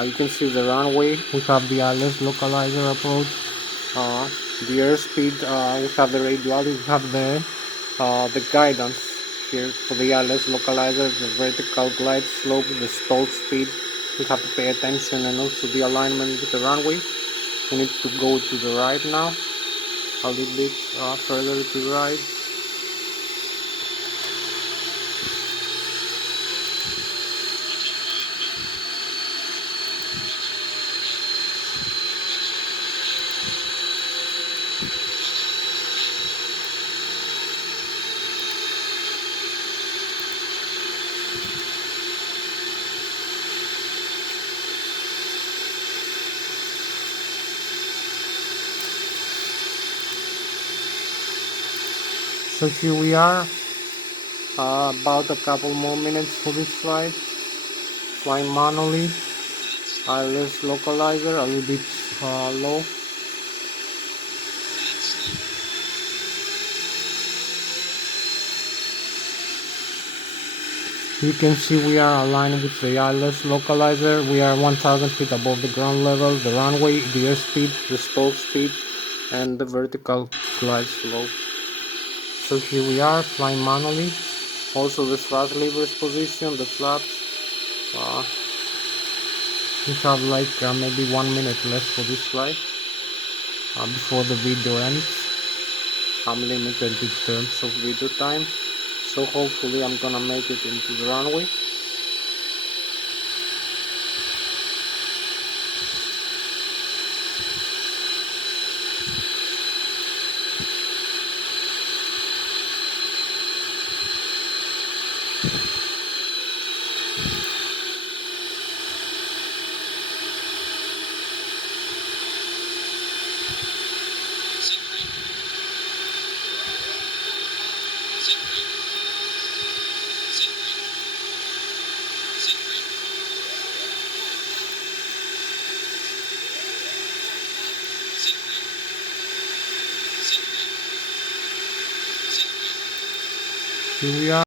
You can see the runway. We have the Lszh localizer approach. The airspeed. We have the radio. We have the guidance here for the Lszh localizer. The vertical glide slope, the stall speed. We have to pay attention, and also the alignment with the runway. We need to go to the right now. A little bit further to the right. So here we are, about a couple more minutes for this flight. Flying manually, Lszh localizer a little bit low. You can see we are aligned with the Lszh localizer. We are 1000 feet above the ground level, the runway, the airspeed, the stall speed, and the vertical glide slope. So here we are, flying manually. Also the thrust levers position, the flaps. We have like maybe 1 minute left for this flight before the video ends. I'm limited in terms of video time, so hopefully I'm gonna make it into the runway. Here we are.